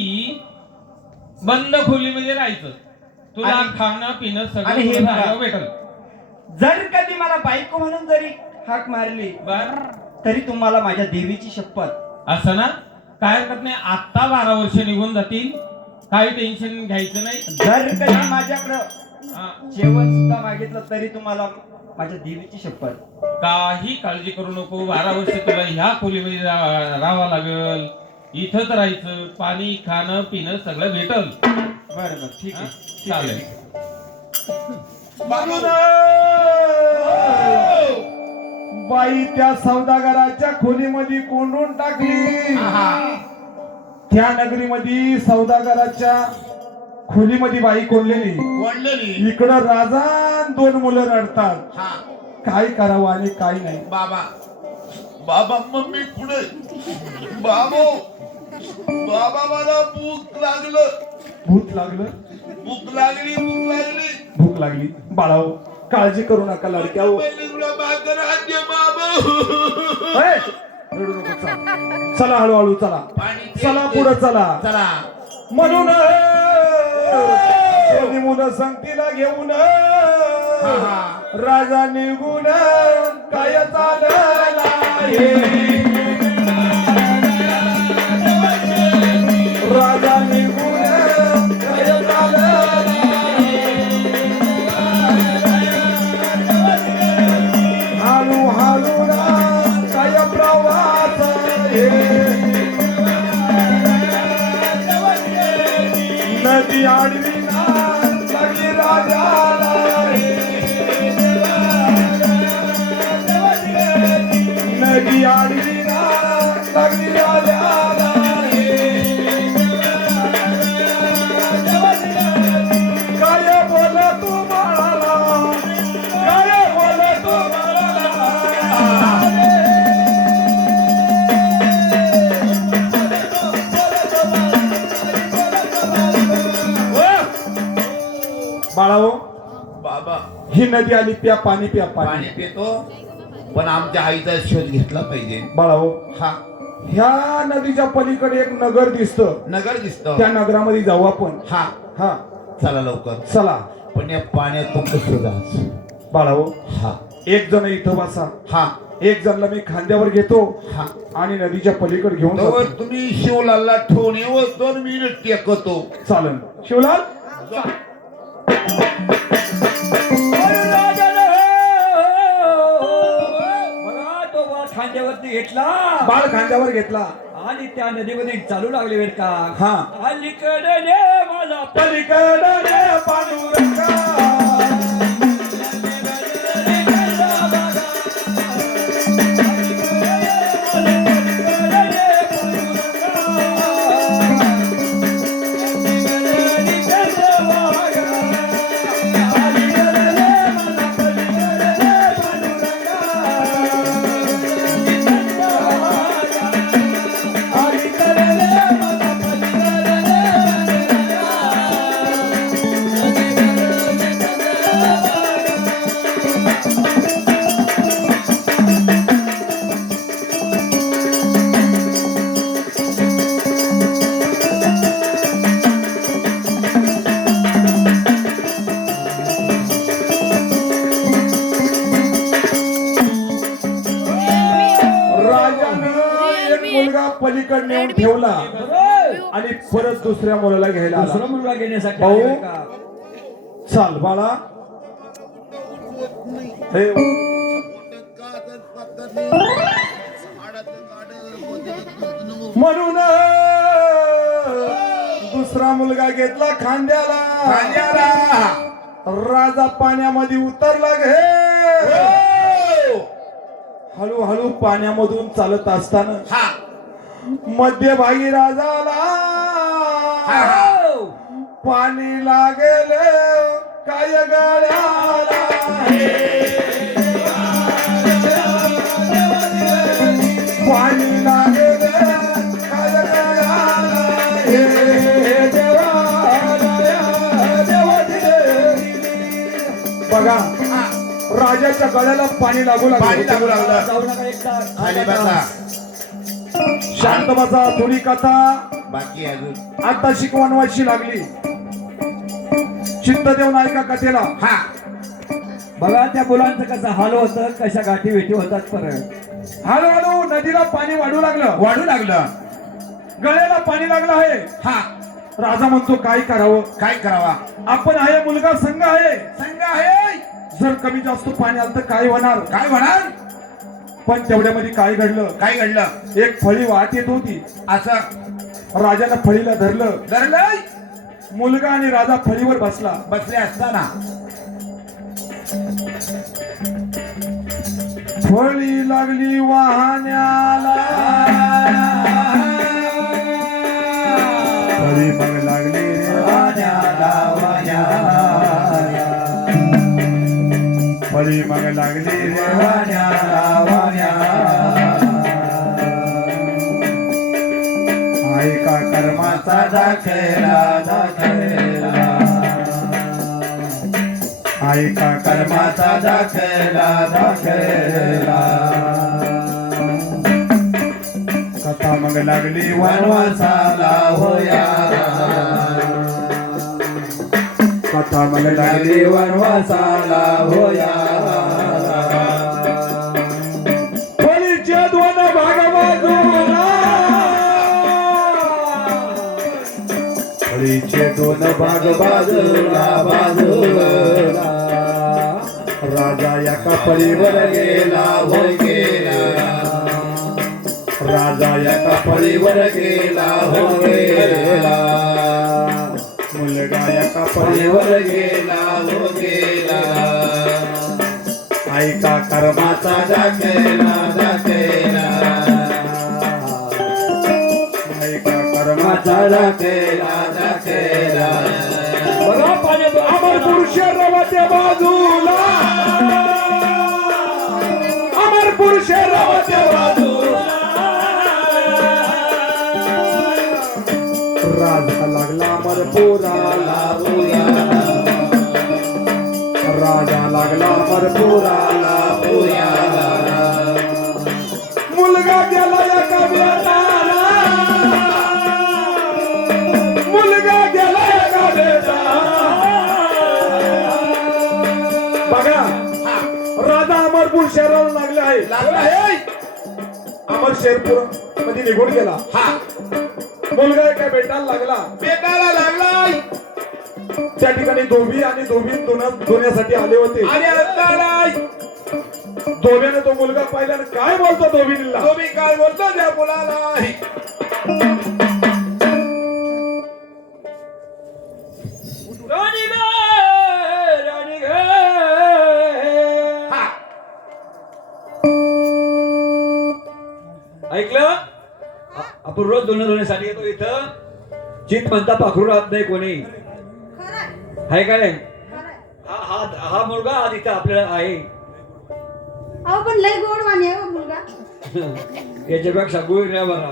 बंद खोलीमध्ये राहायचं. तुला आणि- खाणं पिणं आणि सगळं हे तुला बघा. खायला भेटल. जर कधी मला बायको म्हणून जरी हाक मारली बर तरी तुम्हाला माझ्या देवीची शपथ. असं ना काय हरकत नाही. आता 12 वर्ष निघून जातील. काही टेन्शन घ्यायचं नाही. जर कधी माझ्याकडं हा, जेवण सुद्धा मागितलं तरी तुम्हाला माझ्या देवीची शपथ. काही काळजी करू नको. 12 वर्ष तुला ह्या खोलीमध्ये राहावं लागल. इथंच राहायचं. पाणी खाणं पिणं सगळं भेटल. बरं बरं ठीक आहे. चालेल. बाई त्या सौदागराच्या खोलीमध्ये कोंडून टाकली. त्या नगरीमध्ये सौदागराच्या खोलीमध्ये बाई कोंडलेली. इकडं राजा आणि 2 मुलं रडतात. काय करावं आणि काय नाही. बाबा बाबा मम्मी पुढे बाबा बाबा मला भूक लागलं. भूक लागलं. भूक लागली भूक लागली. भूक लागली. बाळाओ काळजी करू नका लाडक्याओ. पहिली तुला भाकर आणते बाबा. ए, रडू नको, चला. चला हळूहळू चला. चला पुढे चला. चला म्हणून दोन्ही मुलं संगतीला घेऊन राजा निघून काय चालला आहे. राजा निघून काय चालला आहे. हालू हालू काय प्रवास आहे. नदी आडवी ना लगी राजाला रे. नदी आडवी ना लगी राजाला रे. काय बोल तू बाळाला. काय बोल तू बाळाला. बाळाओ बाबा ही नदी आली प्या पाणी प्या पाणी पाणी. पितो पण आमच्या आईचा शोध घेतला पाहिजे. बाळाओ हा ह्या नदीच्या पलीकडे एक नगर दिसतं. नगर दिसत. त्या नगरामध्ये जाऊ आपण. हा हा चला लवकर. चला. पण या पाण्यातून कसं जायचं. बाळाओ हा एक जण इथं बसा. हा एक जणला मी खांद्यावर घेतो हा. आणि नदीच्या पलीकडे घेऊन तोवर जातो. तुम्ही शिवलालला ठेवून येऊ 2 मिनिट टेकतो. चालन शिवलाल बघा तो बाळ खांद्यावरती घेतला बाळ खांद्यावर घेतला आणि त्या नदीमध्ये चालू लागले वेळ का हा. अलीकडे रे माझा पलीकडे रे पांडुरंगा मुलगा पलीकडे नेऊन ठेवला आणि परत दुसऱ्या मुलाला घ्यायला आला. दुसरा मुलगा घेण्यासाठी भाऊ. आले का? चाल बाळा हे म्हणून दुसरा मुलगा घेतला खांद्याला राजा पाण्यामध्ये उतरला घे हळूहळू पाण्यामधून चालत असताना मध्यभागी राजाला पाणी लागेल काय गळ्याला पाणी लागेल काय गळ्याला हे देवा बघा राजाच्या गळ्याला पाणी लागू लागलं. जाऊ नका एकटा. खाली बसा. शांत बसा. थोडी कथा बाकी अजून आता शिकवणवाची लागली. चित्त देऊन ऐका कथेला. हा. बघा त्या मुलांचं कसं हाल होतं कशा गाठी भेटी होतात परत हळूहळू नदीला पाणी वाढू लागलं. गळ्याला पाणी लागलं आहे. हा. राजा म्हणतो काय करावं. काय करावा. आपण आहे मुलगा संघ आहे. जर कमी जास्त पाणी आलं तर काय होणार. पण तेवढ्यामध्ये काय घडलं. एक फळी वाहत येत होती. असं राजाला फळीला धरलं. मुलगा आणि राजा फळीवर बसले असताना फळी लागली वाहण्याला. फळी मग लागली रे वाहण्याला. फळी मग लागली रे वाहण्याला. ऐका कर्माचा दाखला. ऐका कर्माचा दाखला. कथा मग लागली वनवासाला होया. कथा मग लागली वनवासाला होया. फळीचे 2 भाग बाजूला. फळीचे 2 भाग बाजूला. राजा एका फळीवर गेला. राजा एका फळीवर गेला. मुलगा एका फळीवर गेला. ऐका कर्माचा दाखला. ऐका कर्माचा दाखला. बघा पाण्यात अमर पुरुष रवते बाजूला. अमर पुरुष रवते बाजूला. राजा लागला अमरपुराला. राजा लागला अमरपुराला. मुलगा गेला एका बेटाला. मुलगा गेला एका बेटाला. बघा राजा अमरपुर शिरपूर शहराला लागले आहे. लागला आहे. अमर शेरपूर मध्ये निघून गेला. हा मुलगा एका बेटाला लागला. बेटाला लागलाय. त्या ठिकाणी धोबी आणि धोबी धुण्यासाठी आले होते. आणि लागलाय. धोब्याने तो मुलगा पाहिल्याने काय बोलतो धोबीला? तुम्ही काय बोलतो त्या मुलाला? राणी ग, राणी ग. हा. ऐकलं आपण रोज धुण्यासाठी येतो इथं. चित म्हणता पाखरू राहत नाही कोणी. खरंय आहे का नाही? खरंय. हा हा हा मुलगा आज इथं आपल्याला आहे. अहो पण लय गोड वाणी आहे हो मुलगा. याच्यापेक्षा गोळी नाही बरा.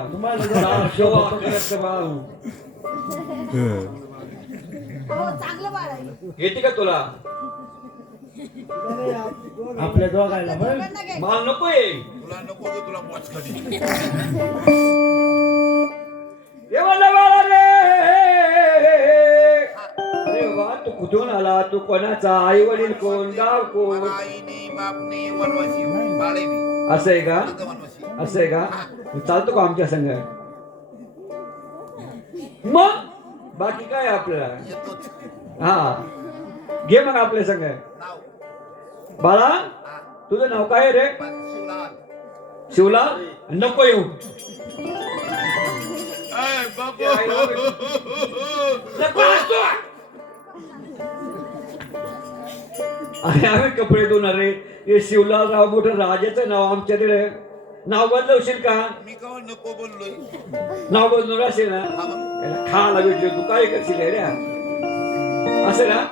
हो चांगलं बाळ आहे. येते का तुला? आपल्या दोघायला म्हण. दोघांना घ्यायचं. मला नकोय. तुला नको का तुला पोचकडी? ये मला बाळा रे. अरे बाबा तू कुठून आला? तू कोणाचा? आई वडील कोण? गाव कोण? आईने बापने वनवासी बाळेने असं आहे का? वनवासी. असं आहे का? मग चालतो का आमच्या संग? मग बाकी काय आपल्याला? येतोच. हा घे मग आपल्या संग. नाव बाळा तुझं नाव काय आहे रे? शिवलाल. शिवला. नको येऊ. ऐ बाबू. नको असतो. अरे आम्ही कपडे धुणार रे. हे शिवलालराव मोठं राजाचं नाव आमच्याकडे. नाव बदलवशील का? मी का नको बोललोय? नाव बदलून असेल ना हा मग. याला खा लागेल. तू काय करशील रे? असं ना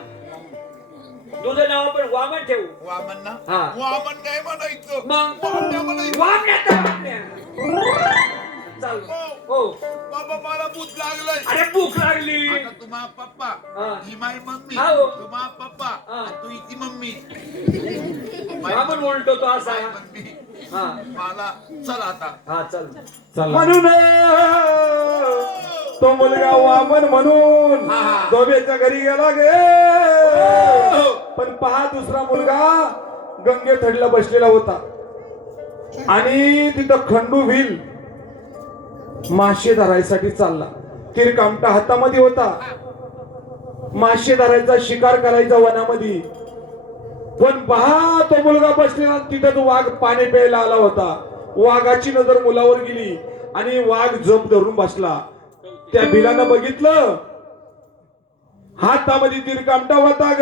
तुझं नाव आपण वामन ठेवू. वामन ना? हा. वामन काय म्हणायचं? मग वामन म्हणायचं. वामन चाल. हो बाबा मला भूत लागलंय. अरे भूक लागली. आता तुम्हा पप्पा हा. ही माय मम्मी. हो. तुम्हा पप्पा हा. तू हिची मम्मी. वामन बोलतो तो असा. माय मम्मी. हा मला चल आता. हा चल. चला म्हणून तो मुलगा वामन म्हणून हा. धोब्याच्या घरी गेला गे. पण पहा दुसरा मुलगा गंगेथडला बसलेला होता आणि तिथं खंडू व्हील मासे धरायसाठी चालला. तिरकामटा हातामध्ये होता. मासे धरायचा शिकार करायचा वनामध्ये. पण पहा तो मुलगा बसलेला तिथं तो वाघ पाणी प्यायला आला होता. वाघाची नजर मुलावर गेली आणि वाघ जप धरून बसला. त्या भिलानं बघितलं हातामध्ये तिरकामटा होता ग.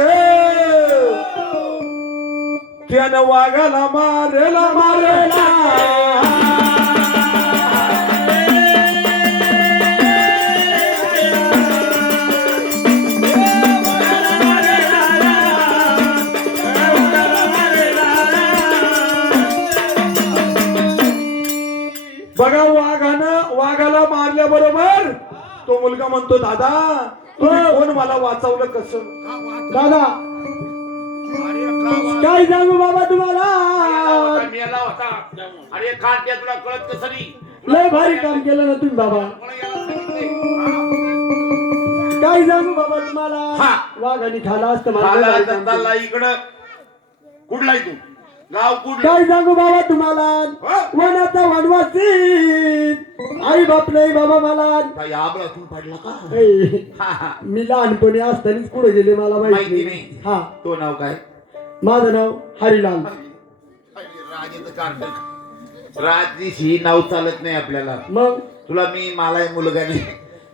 त्यानं वाघाला मारेला मारेला. बघा वाघाला मारल्याबरोबर तो मुलगा म्हणतो दादा तुम्ही कोण मला वाचवलं कसं? दादा अरे का काय सांगू बाबा तुम्हाला? मेला होता. अरे खाट्या तुला कळत कसं नाही? लय भारी काम केलं ना तुम्ही बाबा. मला याला सांगितलंय. काय सांगू बाबा हा. तुम्हाला? वाघाने खाला असतं मला. मला लय भारी काम चालला केलं. इकडं. कुठला आहे तू? गाव कुठलं? काय सांगू बाबा तुम्हाला? हा? वनाचा वनवासी आई बाप नाही बाबा मला. काय आबळातून पडला का? ऐ, हा, हा. मी लहानपणी असतानाच कुठे गेले मला माहिती माहिती नाही. नाही. हा तो नाव काय? माझं नाव हरिलाल. राजाचं कार्ड. राजशी नाव चालत नाही आपल्याला. मग तुला मला मुलगा नाही.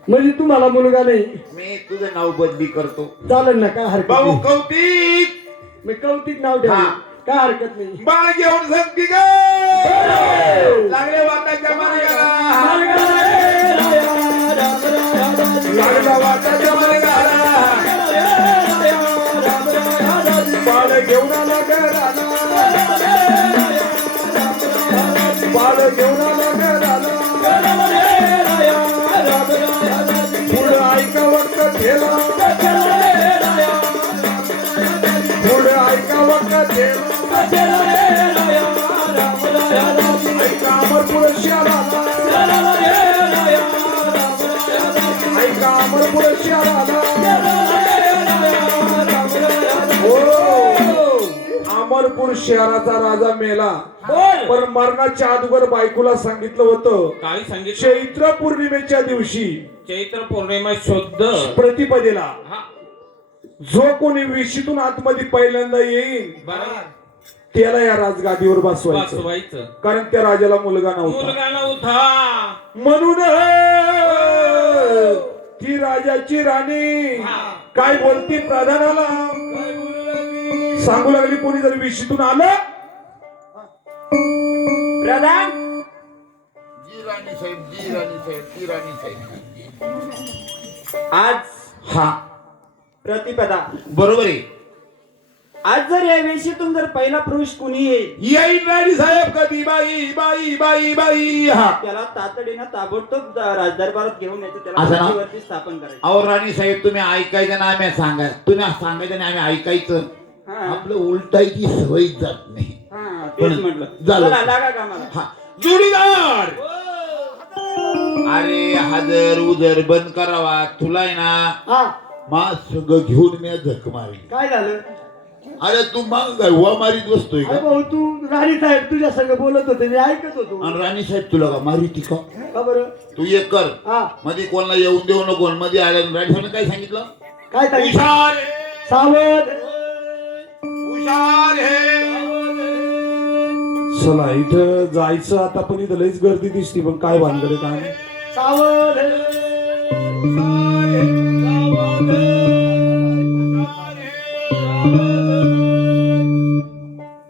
म्हणजे तुम्हाला मुलगा नाही मी तुझं नाव बदली करतो. चालेल ना? काय हरकत भाऊ नाही. कौतिक मी कौतिक नाव ठेवलं. हा. काय हरकत नाही. बाळ घेऊन सांगते का? लागले वाटाच्या मार्गाला. लागला वाटाच्या मार्गाला. बाळ घेऊन आला घराला. बाळ घेऊन आला घराला. पुढं ऐका वक्त ठेला. पुढं ऐका वक्त ठेला. ऐका अमरपुर शहराला. ऐका अमरपुर शहराला. हो अमरपूर शहराचा राजा मेला बोल पण मरणाच्या अगोदर बायकोला सांगितलं होतं काय सांगितलं चैत्र पौर्णिमेच्या दिवशी चैत्र पौर्णिमा शुद्ध प्रतिपदेला हा जो कोणी विशीतून आतमध्ये पहिल्यांदा येईल बरोबर त्याला या राजगादीवर बसवायचं वाचवायचं कारण त्या राजाला मुलगा नव्हता मुलगा नव्हता म्हणून ती राजाची राणी काय बोलती प्रधानाला सांगू लागली कोणी जर विशीतून आलं प्रधान जी राणी साहेब जी राणी साहेब ती राणी साहेब. आज हा प्रतिपदा बरोबर आहे. आज जर या वेशीतून जर पहिला पुरुष कुणी येईल येईल राणी साहेब कधी बाई बाई बाई बाई हा त्याला तातडीनं ताबडतोब राजदरबारात घेऊन यायचं त्याला असं ना? पृथ्वीवरती स्थापन करायचं. अहो राणी साहेब तुम्ही ऐकायचं ना आम्ही सांगा तुम्ही सांगायचं ना आम्ही ऐकायचं हा. आपलं उलटायची सवय जात नाही. हा तेच पण म्हटलं झालं. चला, लागा कामाला. हा जोडीदार अरे हजर उजर बंद करावा तुला आहे ना हा मा सगळं घेऊन मी झक मारली. काय झालं अरे तू मग काय हुआ मारीत बसतोय अरे का भाऊ तू राणी साहेब तुझ्या संग बोलत होते मी ऐकत होतो आणि राणी साहेब तुला का मारी ती का का बरं तू एक कर हा मध्ये कोणाला येऊन देऊ नको मध्ये आल्या राणी साहेब काय सांगितलं काय सांगितलं हुशार है, सावध हुशार है. चला इथं जायचं आता पण इथं लईच गर्दी दिसती पण काय भानगड काय नाही. सावध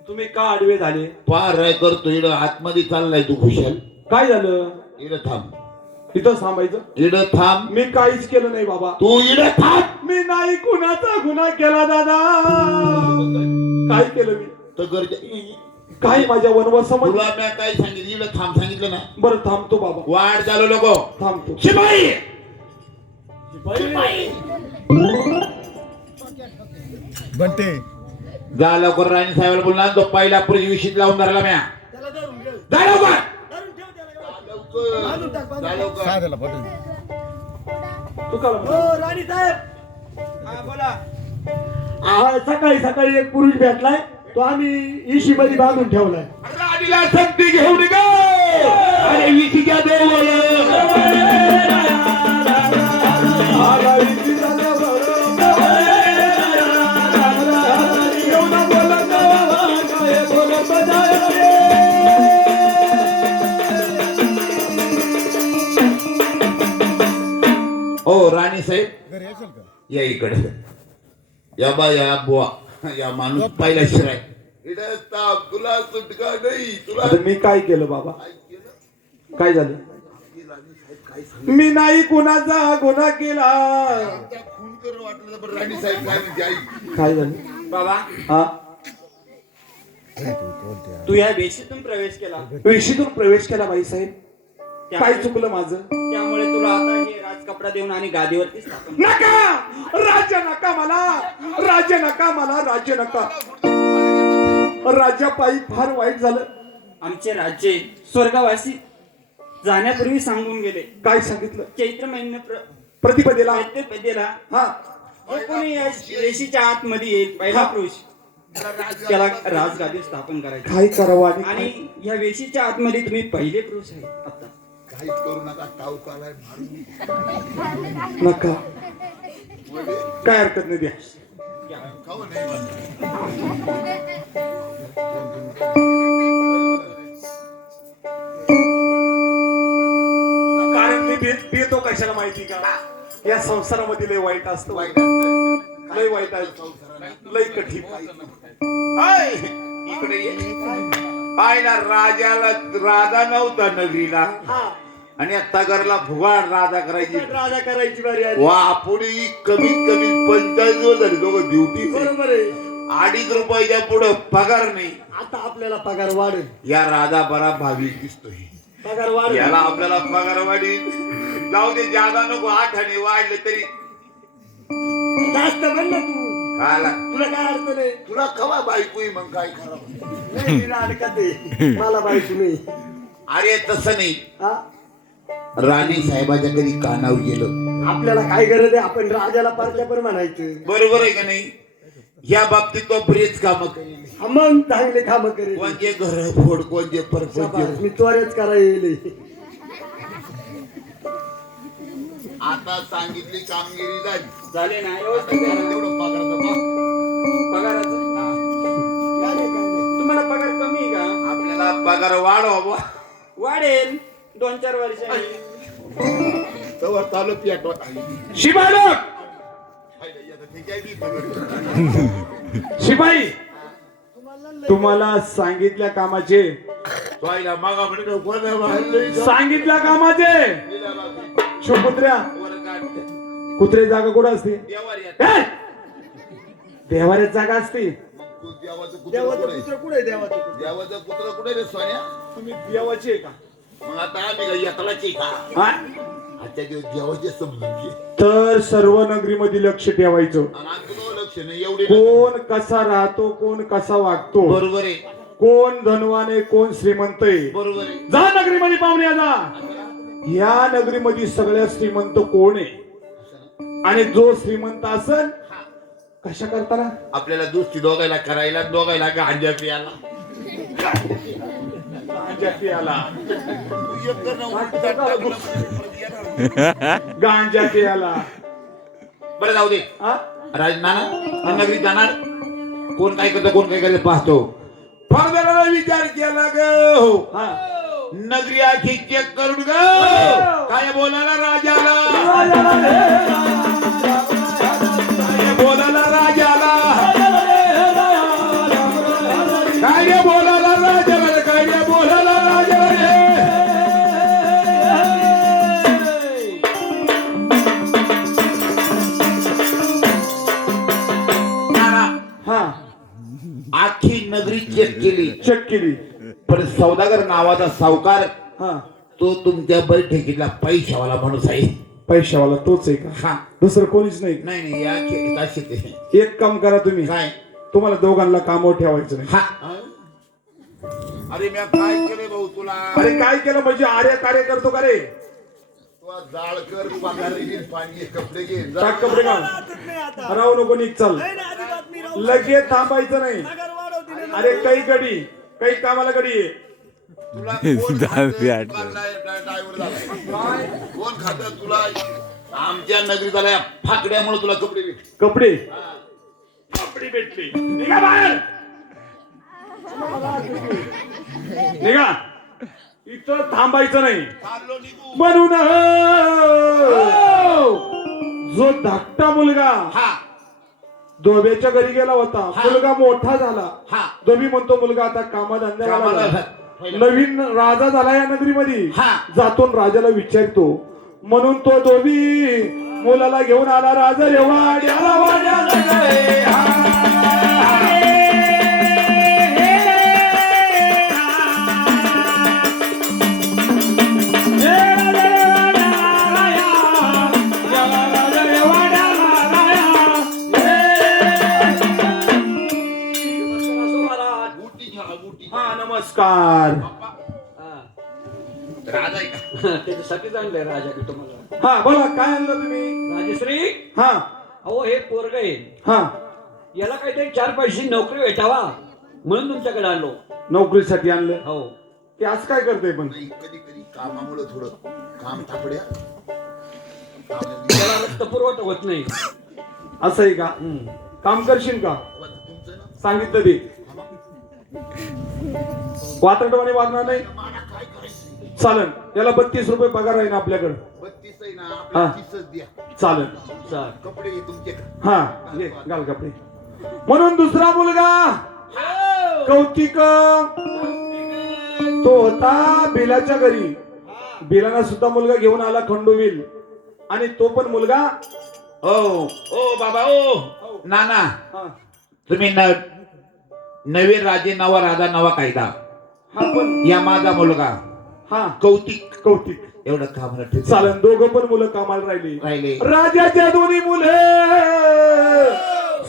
तुम्ही का आडवे झाले पार राय करतो इकडं आतमध्ये चाललाय तू खुशाल काय झालं इकडं थांब इथं थांबायचं इकडं थांब मी काहीच केलं नाही बाबा तू इकडं थांब मी नाही कुणाचा गुन्हा केला दादा काय केलं मी तर गरजे काय माझ्या वनवासामध्ये तुला मी काय सांगितलं इकडं थांब सांगितलं ना बरं थांबतो बाबा वाढ चालू नको थांबतो शिपाई बनते जा लवकर राणी साहेबाला बोलला तो पहिला पुरुष विशीत लावून धरला म्या जा लवकर. जा लवकर. तू का हो राणी साहेब हा, बोला. सकाळी सकाळी एक पुरुष भेटलाय तो आम्ही इशी मध्ये बांधून ठेवलाय राणीला संधी घेऊन ग अरे विशी घ्या ओ राणी साहेब या इकडे या बा या बुवा या माणूस पहिला शिराय तुला सुटका नाही तुला आता मी काय केलं बाबा काय झालं मी नाही कुणाचा गुन्हा केला खून करून वाटलं पण राणी साहेब काय म्हणते ऐक. काय झालं बाबा हा तू या वेशीतून प्रवेश केला वेशीतून प्रवेश केला बाईसाहेब काय त्यामुळे चुकलं माझं त्यामुळे तुला आता हे राजकपडा देऊन आणि गादीवरती स्थापन नका राज्य नका मला राज्य नका मला राज्य नका राज्यापायी फार वाईट झालं आमचे राज्य स्वर्गवासी जाण्यापूर्वी सांगून गेले काय सांगितलं चैत्र महिन्या प्रतिपदेला प्रतिपदेला हा जो कोणी या वेशीच्या आतमध्ये येईल पहिला हा. पुरुष त्याला राजगादी स्थापन करायची काय करावं आणि आणि या वेशीच्या आतमध्ये तुम्ही पहिले पुरुष आहे आता काहीच करू नका ताव आलाय मारून नका काय हरकत नाही द्या खाऊ नाही कारण मी भेटतो कशाला माहिती का या संसारामध्ये लय वाईट असतं वाईट असतं. लय वाईट आहे लय कठीण ऐ, इकडे ये. पाहिला राजाला राजा नव्हता नगरीला हा आणि या तगरला फुगाड राजा करायची राजा करायची बारी आली वा पुढे कमीत कमी 45 दिवस झाले दोघं ड्युटी बरोबर आहे 2.5 रुपयाच्या पुढे पगार नाही आता आपल्याला पगार वाढेल या राजा बरा भाविक दिसतोय पगार वाढेल याला आपल्याला पगार वाढील जाऊ दे जादा नको 8 आणे वाढले तरी जास्त म्हण ना तू आला तुला काय अडचण आहे तुला कवा बायको आहे मग काय खरं नाही तिला अडकत आहे मला बायको नाही अरे तसं नाही हा राणी साहेबाच्या घरी कानावर गेलं आपल्याला काय गरज आहे आपण राजाला परच्या पर म्हणायचं बरोबर आहे का नाही या बाबतीत तो बरेच काम केली. मग चांगले काम करेल कोणते घर फोड कोणते परपंच. मी त्वरेच करायला आता सांगितली कामगिरी झाली. झाले ना आता त्याला तेवढं पगाराचं बघ. पगाराचं तुम्हाला पगार कमी आहे का? आपल्याला पगार वाढवा वाढेल 2-4 वर्षांनी. तवर चालू पेटवा. शिपाई शिपाई तुम्हाला सांगितल्या कामाचे सांगितल्या कामाचे शोपुत्र्या कुत्रे जागा कुठं असते काय? देवाऱ्यात जागा असते. देवाचं पुत्र कुठे देवाचं पुत्र? देवाचं पुत्र कुठे रे सोन्या? तुम्ही देवाचे आहे का? मग आता आम्ही काय यात्राचे का? हा? आजच्या दिवस देवाचे समजून तर सर्व नगरीमध्ये लक्ष ठेवायचं. आणि आमचं लक्ष नाही एवढे. कोण कसा राहतो, कोण कसा वागतो, बरोबर आहे, कोण धनवान आहे, कोण श्रीमंत आहे. बरोबर आहे. जा नगरीमध्ये पाहुणे जा. या नगरीमध्ये सगळ्यात श्रीमंत कोण आहे आणि जो श्रीमंत असल कशा करताना आपल्याला दुसरी दोघायला करायला दोघायला गांजा प्यायला. गांजा प्यायला तू एक तर ना उलटा टाकला. गांजा प्यायला. बरं जाऊ दे. हा? राजनाना नगरीत जाणार. कोण काय करतो कोण काय करत पाहतो. फरदाराला विचार केला ग. हा. नगरी आखी चेक करून ग. काय बोलायला राजाला, काय बोलायला राजाला, काय बोलायला राजाला, काय बोलायला राजाला रे. हा. आखी नगरी चेक केली. चेक केली. पण सौदागर नावाचा सावकार हा. तो तुमच्या बैठकीतला पैशावाला माणूस आहे. पैशावाला तोच आहे का? हा. दुसरं कोणीच नाही. नाही नाही या खेळीत असे ते. एक काम करा तुम्ही. काय? तुम्हाला दोघांना कामावर ठेवायचं नाही. हा. अरे मी काय केले भाऊ तुला? अरे काय केलं म्हणजे आर्य कार्य करतो का रे? तुला जाळ कर, पगार घे, पाणी घे, कपडे घे. जा. टाक कपडे घाल. राहू नको, निघ चल. लगेच थांबायचं नाही. अरे काही गडी काही कामाला गडी आहे. तुला कोण खातं? ड्रायव्हर झालाय. काय? कोण खातं तुला? आमच्या नगरीत आल्या फाकड्यामुळे तुला कपडे भेटले. कपडे कपडे भेटले. निघा बाहेर. निघा. इथं थांबायचं नाही. चाललो निघू. म्हणून जो धाकटा मुलगा हा धोब्याच्या घरी गेला होता, मुलगा मोठा झाला. हा. धोबी म्हणतो मुलगा आता कामाधंद्याला कामाला लागला. जा. नवीन राजा झाला या नगरीमध्ये. हा. जातो न राजाला विचारतो. म्हणून तो धोबी मुलाला घेऊन आला राजा रे वाड्याला वाड्याला गे. बुटी घ्या, बुटी. हा नमस्कार. राजा आहे का? त्याच्यासाठीच आणलंय राजाकडे तुम्हाला. हा बोला काय आणलं तुम्ही? राजश्री हा अहो हे पोरग आहे, हा. याला काहीतरी 4 पैसे नोकरी भेटावा म्हणून तुमच्याकडे आलो. नोकरीसाठी आणलं. हो ते आज काय करते पण? नाही कधी कधी कामामुळे थोडं काम थापड्या. त्याला रक्त पुरवठा होत नाही. असं आहे का? हम्म. काम करशील का? तुमचं ना सांगितलं ते वात्रटवाने वागणार नाही. मला काय करायचं? चालन. याला 32 रुपये पगार आहे ना आपल्याकडे. 32 आहे ना हा. आपल्याला 30च द्या. चालन. चाल. कपडे घे तुमचे. हा घे, घाल कपडे. म्हणून दुसरा मुलगा कौतिक तो होता बिलाच्या घरी. बिलाना सुद्धा मुलगा घेऊन आला खंडोबिल. आणि तो पण मुलगा ओ ओ बाबा ओ नाना हा तुम्ही नवे राजे नवा राजा नवा कायदा. हा पण या माझा मुलगा हा कौतिक कौतिक एवढं कामाला ठेवतो. चालन. दोघं पण मुलं कामाला राहिली. राहिले. राजाच्या दोन्ही मुले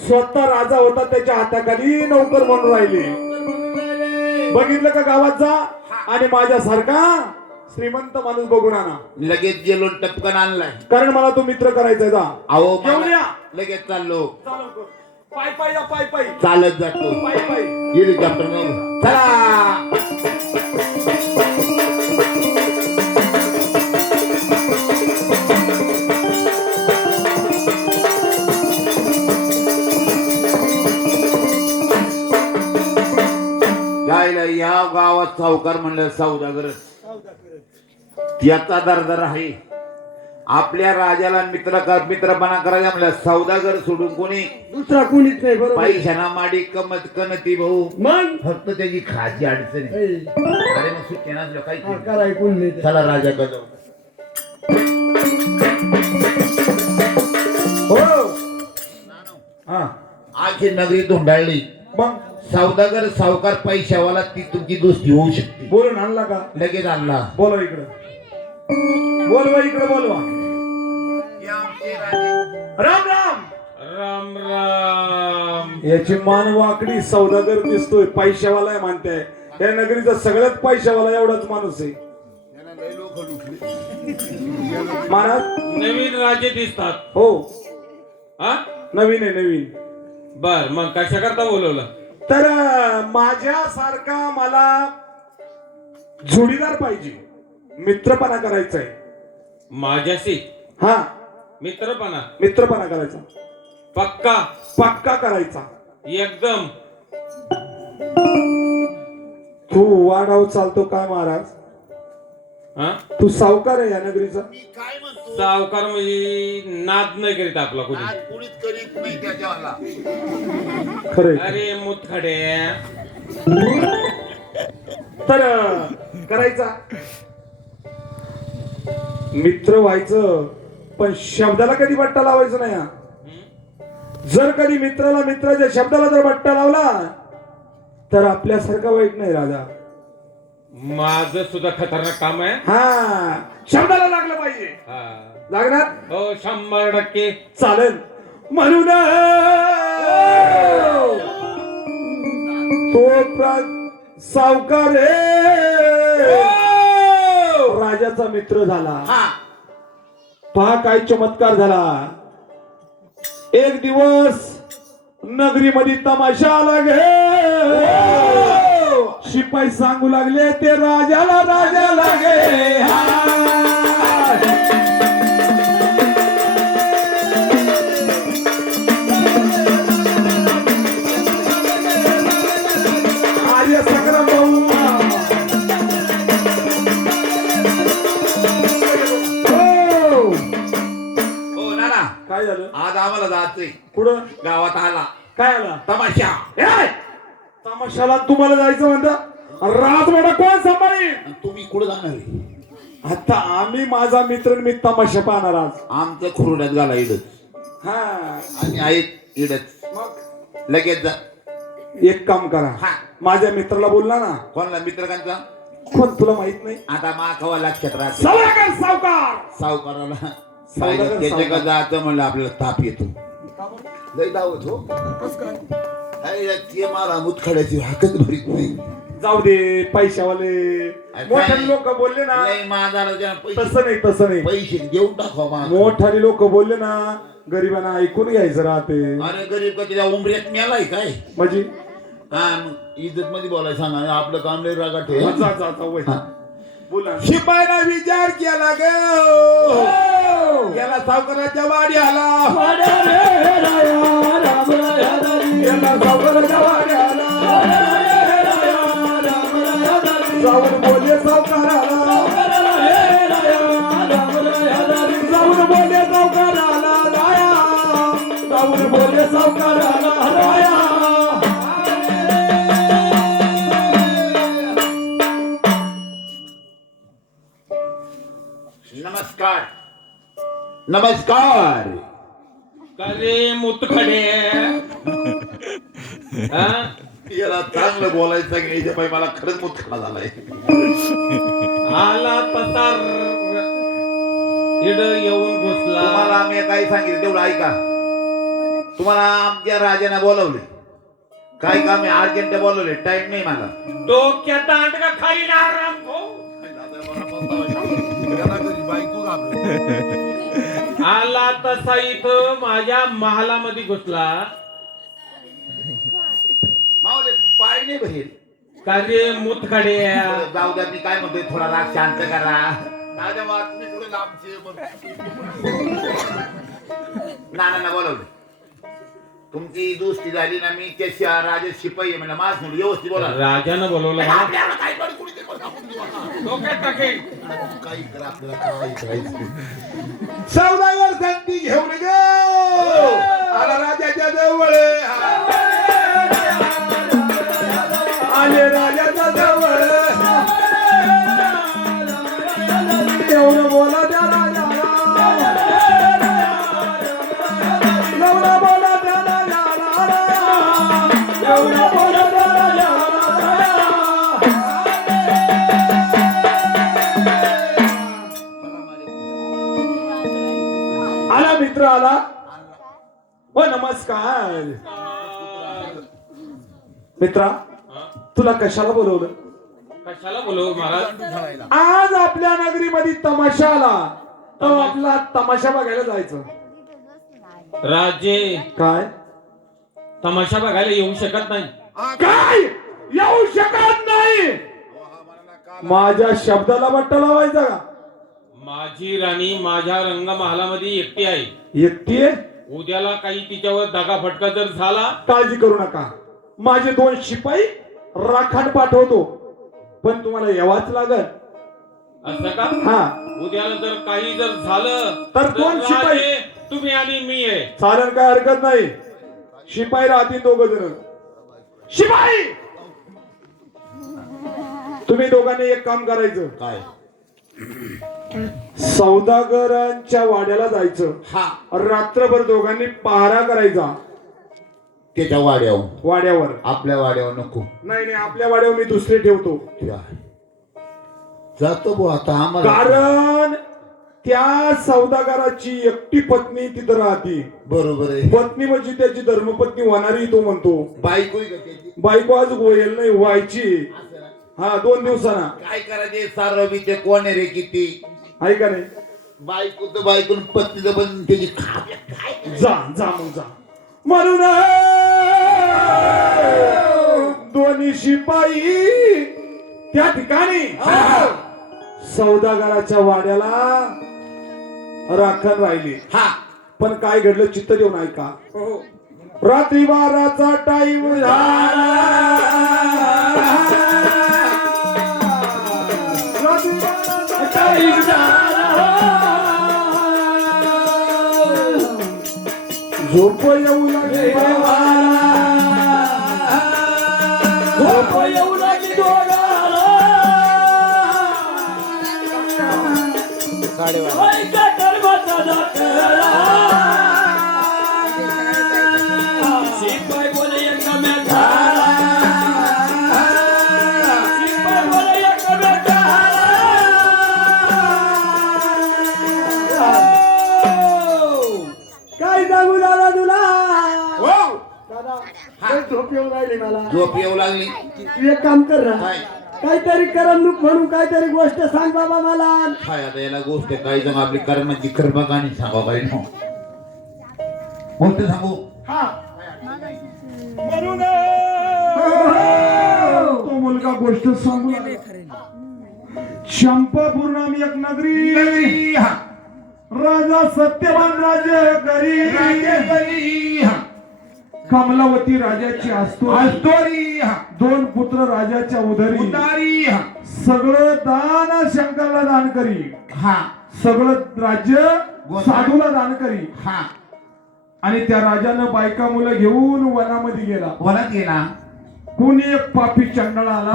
स्वतः राजा होता त्याच्या हाताखाली नौकर म्हणून राहिले. बघितलं का गावात जा आणि माझ्यासारखा श्रीमंत माणूस बघून आणा. लगेच गेलो टपकन आणलाय. कारण मला तो मित्र करायचा. जा अहो घेऊन या. लगेच चाललो. चालव कर. पाय पाय या, पाय पाय चालत जातो पाय पाय. हेलिकॉप्टर चला. जायला या गावात सावकार म्हणलं सौदागर त्याचा दरदर आहे. आपल्या राजाला मित्रपणा करायला म्हणलं सौदागर सोडून कोणी दुसरा कोणीच नाही बरोबर. पैशाना माडी कमत कनती भाऊ मग फक्त त्याची खाची अडचण आहे. अरे मग सुट्टी नसलं काही हा, कराय कोण नाही. चला राजाकडे जाऊ. हो हा आखी नगरी धुंडाळली. मग सौदागर सावकार पैशावाला ती तुमची दोस्ती होऊ शकते. बोलून आणला का? लगेच आणला. बोलवा इकडं, बोलवा इकडं, बोलवा. राम राम. राम राम. याची मान वाकडी सौदागर दिसतोय, पैशावाला आहे म्हणताय. या नगरीचा सगळ्यात पैशावाला एवढाच माणूस आहे. महाराज नवीन राजे दिसतात. हो हा नवीन आहे, नवीन. बर मग कशा करता बोलवलं? तर माझ्यासारखा मला जोडीदार पाहिजे, मित्रपणा करायचा आहे. माझ्याशी हा मित्रपणा मित्रपणा करायचा, पक्का पक्का करायचा एकदम. तू वाढाव चालतो काय महाराज? हा तू सावकार आहे या नगरीचा? काय म्हणतो सावकार म्हणजे नाद नाही करीत आपला कोणी. आज कोणीच करीत नाही त्याच्यावाला. खरंय. अरे मुतखड्या. तर करायचा, मित्र व्हायचं, पण शब्दाला कधी बट्टा लावायचं नाही. हा. जर कधी मित्राला मित्राच्या शब्दाला जर बट्टा लावला तर आपल्यासारखा वाईट नाही राजा. माझं सुद्धा खतरनाक काम आहे. हा शब्दाला लागलं पाहिजे. हा. लागणार? हो 100% चालेल. म्हणून तो सावकार राजाचा मित्र झाला. पहा काय चमत्कार झाला. एक दिवस नगरीमध्ये तमाशा आला गे. शिपाई सांगू लागले ते राजाला, राजाला गे. आर्य संग्राम भाऊ. हो नाना काय झालं? आज आम्हाला जायचंय कुठं? गावात आला काय आला? तमाशा. ए! तमाशाला तुम्हाला जायचं म्हणता? राजवाडा कोण सांभाळी? आणि तुम्ही कुठं जाणार आहे? आता आम्ही माझा मित्र मी तमाशा पाहणार आज. आमचं खुरड्यात घाला इडच. हा आणि आहेत इडच. मग लगेच जा. एक काम करा, हा. माझ्या मित्राला बोलला ना. कोणाला मित्रकांचा? कोण तुला माहित नाही? आता माखवा लक्षात राहत सावकार, सावकार. सावकाराला सावकार. त्याच्या जायचं म्हणलं आपल्याला ताप येतो. लय धावत हो. अरे ते मला मुतखड्याची हाकच भरीत नाही. जाऊ दे, पैशावाले मोठाले लोक बोलले ना. लय माझाला ज्या तसं नाही, तसं नाही. पैसे देऊन टाकवा मा. मोठाले लोक बोलले ना, गरिबांना ऐकून घ्यायचं राहते. अरे गरीब का त्याच्या उमऱ्यात मेलाय काय? म्हणजे इज्जत मध्ये बोलायला सांगा. आपलं काम लय रागा ठेव. जा, जा, जा, वय. हा. बोला. शिपायला विचार केला ग. याला सावकाराच्या वाडी आला. याला सावकाराच्या वाडी आला. जाऊन बोलले सावकाराला. जाऊन बोलले सावकाराला राया. जाऊन बोलले सावकाराला राया. नमस्कार. नमस्कार. अरे मुतखडे. हा याला चांगलं बोलायचं सांगितलं पाहिजे. मला खरंच मुतखडा झालाय. आला तसा इड येऊन घुसला. तुम्हाला आम्ही काय सांगितलं तेवढं ऐका. तुम्हाला आमच्या राजाने बोलवले. काय काम आहे? अर्जंट बोलवले. टाइम नाही मला. डोक्यात दांडगा खाली ना आराम हो. आला तसा इथं माझ्या महालामध्ये घुसला नाही बहीण कार्य मूत काढे जाऊ द्या मी काय म्हणतोय थोडा राग शांत करा जाऊ द्या बा, तुम्ही पुढे लांबचे ना बोलवलं तुमची दुस्ती झाली ना मी त्या राजा शिपाई आहे म्हणलं माझ म्हणून व्यवस्थित बोला राजानं बोलवलं मला. आपल्याला काही पण कुणीतरी बोला, आपण बोला. डोक्यात टाकेल. काही करा आपल्याला काही करायचं सौदागर संधी घेऊन गे आला राजाच्या जवळ आले राजाच्या जवळ एवढं बोला त्या राजाला एवढं बोला त्या राजाला एवढं बोला त्या राजाला आला मित्र आला हो नमस्कार मित्रा तुला कशाला बोलवलं कशाला बोलवू महाराज? आज आपल्या नगरीमध्ये तमाशा आला तर आपला तमाशा बघायला जायचं राजे काय तमाशा बघायला येऊ शकत नाही. काय येऊ शकत नाही माझ्या शब्दाला बट्टा लावायचा का माझी राणी माझ्या रंगमहालामध्ये एकटी आहे. एकटी आहे? उद्याला काही तिच्यावर दगा फटका जर झाला काळजी करू नका माझे 2 शिपाई राखण पाठवतो पण तुम्हाला यावाच लागल असं का? हा उद्याला जर काही जर झालं तर 2 शिपाई राजे, तुम्ही आणि मी आहे. चालेल काय हरकत नाही शिपाई राहतील 2 जण शिपाई तुम्ही दोघांनी एक काम करायचं काय सौदागरांच्या वाड्याला जायचं हा रात्रभर दोघांनी पहारा करायचा त्याच्या वाड्यावर वाड्यावर आपल्या वाड्यावर नको नाही आपल्या वाड्यावर मी दुसरे ठेवतो जातो भाऊ आता आम्हाला कारण त्या सौदागराची एकटी पत्नी तिथं राहते बरोबर आहे पत्नी म्हणजे त्याची धर्मपत्नी होणारी तो म्हणतो बायको आहे का त्याची? बायको आज गोयल नाही व्हायची हा 2 दिवसांना काय करायचे सारं बी ते कोण आहे रे किती आहे का नाही बायको तर बायकून पत्नीचं पण त्याची काय जा मग जा म्हणून दोन्ही शिपाई त्या ठिकाणी सौदागराच्या वाड्याला राखण राहिली हा पण काय घडलं चित्त देऊन ऐका रात्री 12चा टाइम झाला रात्री 12चा टाइम झोप येऊ लागली झोप येऊ लागली काय सांगू दादा तुला दादा लय झोप येऊ राहिली मला झोप येऊ लागली तू एक काम कर ना काय काहीतरी करमणूक म्हणून काहीतरी गोष्ट सांग बाबा मला काय आता याला गोष्ट काही जण आपली कर्माची कर्मकाणी सांगा काही ना गोष्ट सांगू म्हणून तो मुलगा गोष्ट सांगू लागला. चंपापूर नामी एक नगरी राजा सत्यवान राजे करी कमलावती राजाची आस्तोरी 2 पुत्र राजाच्या उदरी सगळं दान शंकरला दान करी सगळं राज्य साधूला दान करी आणि त्या राजानं बायका मुलं घेऊन वनामध्ये गेला वनात गेला कोणी एक पापी चंडाळ आला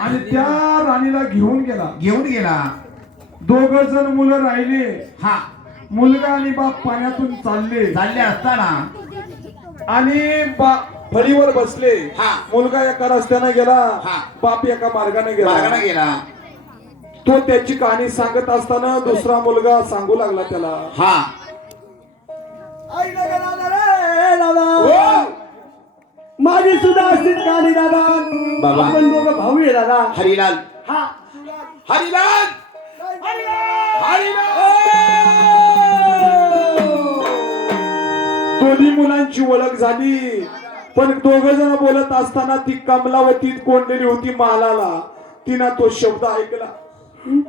आणि त्या राणीला घेऊन गेला 2 जण मुलं राहिले मुलगा आणि बाप पाण्यातून चालले असताना आणि फळीवर बसले मुलगा एका रस्त्याने गेला बाप एका मार्गाने गेला तो त्याची कहाणी सांगत असताना दुसरा मुलगा सांगू लागला त्याला माझी सुद्धा असतीच कहाणी दादा बाबा. आपण 2 भाऊ आहे दादा हरिलाल हा हरिलाल दोन्ही मुलांची ओळख झाली पण दोघ जण बोलत असताना ती कमलावतीत कोंडलेली होती मालाला. तिनं तो शब्द ऐकला.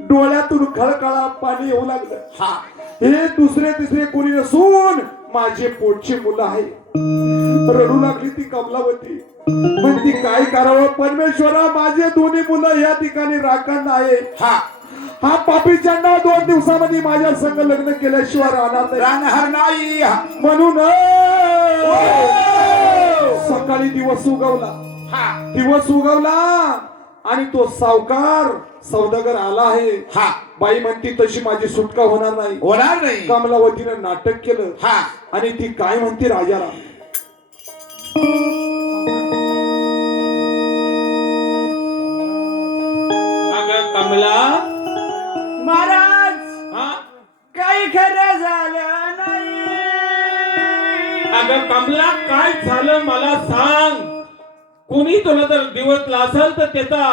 डोळ्यातून खळखळा पाणी येऊ लागलं. हा हे दुसरे तिसरे कोणी नसून माझे पोटची मुलं आहे. रडू लागली ती कमलावती. पण ती काय करावं? परमेश्वरा, माझे दोन्ही मुलं या ठिकाणी राखण आहे. हा पापी चंडा 2 दिवसामध्ये माझ्या संग लग्न केल्याशिवाय राहणार नाही. म्हणून सकाळी दिवस उगवला आणि तो सावकार सौदागर आला आहे. बाई म्हणती तशी माझी सुटका होणार नाही. कमलावतीनं नाटक केलं आणि ती काय म्हणते राजाला, अगं कमला, महाराज हा काही खरं झालं नाही. अगं कमला, काय झालं मला सांग. कोणी तुला जर दिवसला असेल तर त्याचा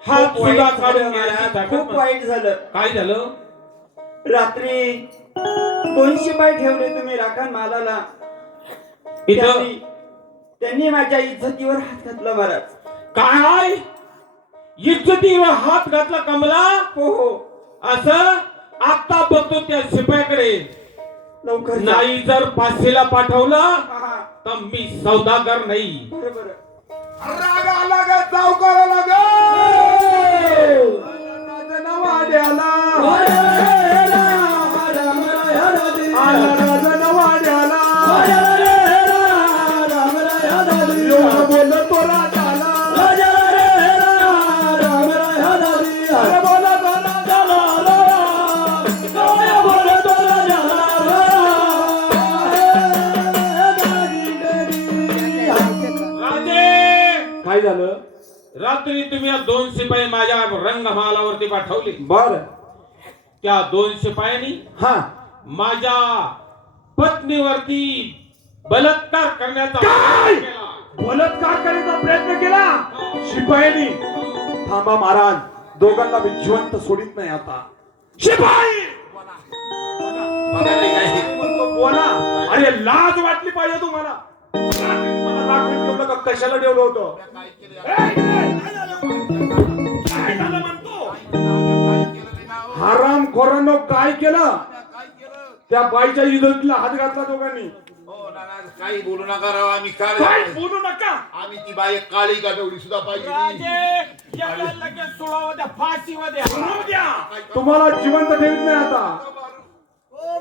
हात खूप वाईट सुद्धा झालं काढून महाराज, घ्यायची खूप वाईट झालं. काय झालं? रात्री 2 शिपाई ठेवले तुम्ही राखण मालाला. इथं त्यांनी माझ्या इज्जतीवर हात घातला महाराज. काय इज्जतीवर हात घातला कमला? हो असं आता बघतो त्या शिपायाकडे. लवकर जा. नाही जर 500ला पाठवलं हा, तर मी सौदागर नाही. बरोबर. राग आला ग सावकाराला ग. नवाड्याला आला राजनवाड्याला. एवढं बोललं तो राजाला. अरे बोला तो राजाला. राजे, काय झालं? रात्री तुम्ही या 2 शिपाई माझ्या रंगमालावरती पाठवले. बर. त्या 2 शिपायांनी हा माझ्या पत्नीवरती बलात्कार करण्याचा काय? प्रयत्न केला. बलात्कार करण्याचा प्रयत्न केला शिपायांनी. थांबा महाराज, दोघांना मी जिवंत सोडित नाही आता. शिपाई बोला. अरे लाज वाटली पाहिजे तुम्हाला. मला राखून ठेवलं का? कशाला ठेवलं होतं? काय झालं म्हणतो? हरामखोरांनो काय केलं? त्या बाईच्या इज्जतीला हात घातला दोघांनी. काही बोलू नका राव. आम्ही काय काय बोलू नका. आम्ही ती बाई काळी का तेवढी सुद्धा पाहिजे. राजे, याला लगेच सोडावं द्या, फाशीवर द्या. सोडू द्या. तुम्हाला जिवंत ठेवीत नाही आता.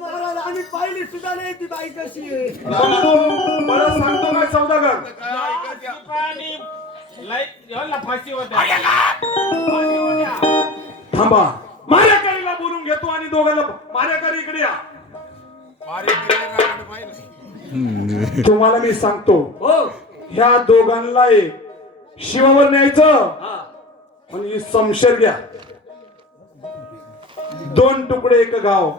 महाराज आम्ही पाहिली सुद्धा नाही ती बाई कशी आहे. मला सांगतो काय सौदागर? शिपायांनी याला फाशीवर द्या. फाशीवर द्या. थांबा, मारेकरीला बोलून घेतो आणि दोघांना मारेकरी इकडे या. तुम्हाला मी सांगतो, ह्या दोघांना शिवावर न्यायचं आणि समशेर घ्या. 2 तुकडे 1 गाव.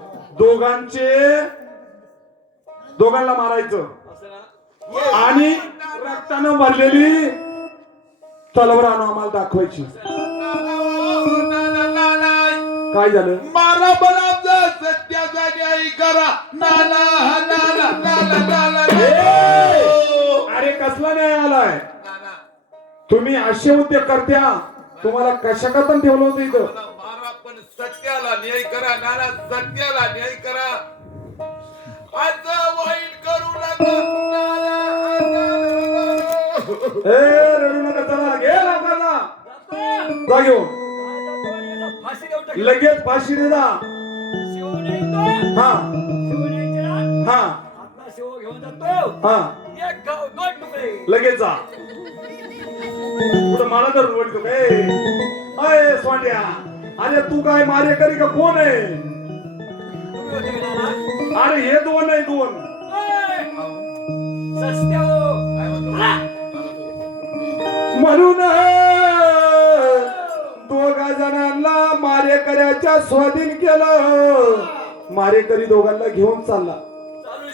दोघांना मारायचं आणि रक्तानं भरलेली तलवार आणून आम्हाला दाखवायची. काय झालं? मारा बलाचा सत्याचा न्याय करा. नाना नाना नाना नाना. अरे कसला न्याय आलाय? तुम्ही असे उद्योग करत्या. तुम्हाला कशाकरता ठेवलं होतं इथं? मारा पण सत्याला न्याय करा. नाना सत्याला न्याय करा. असं वाईट करू नका. रडू नका. चला घे लोकांना. जा घेऊन लगेच फाशी दे ना. हा हा हा लगेच जा. पुढे मला तर ओळखतो काय? अय सोंड्या, अरे तू काय मारेकरी का कोण आहे? अरे हे 2 आहे 2. म्हणून दोघा जणांना मारेकऱ्याच्या स्वाधीन केलं. मारेकरी दोघांना घेऊन चालला.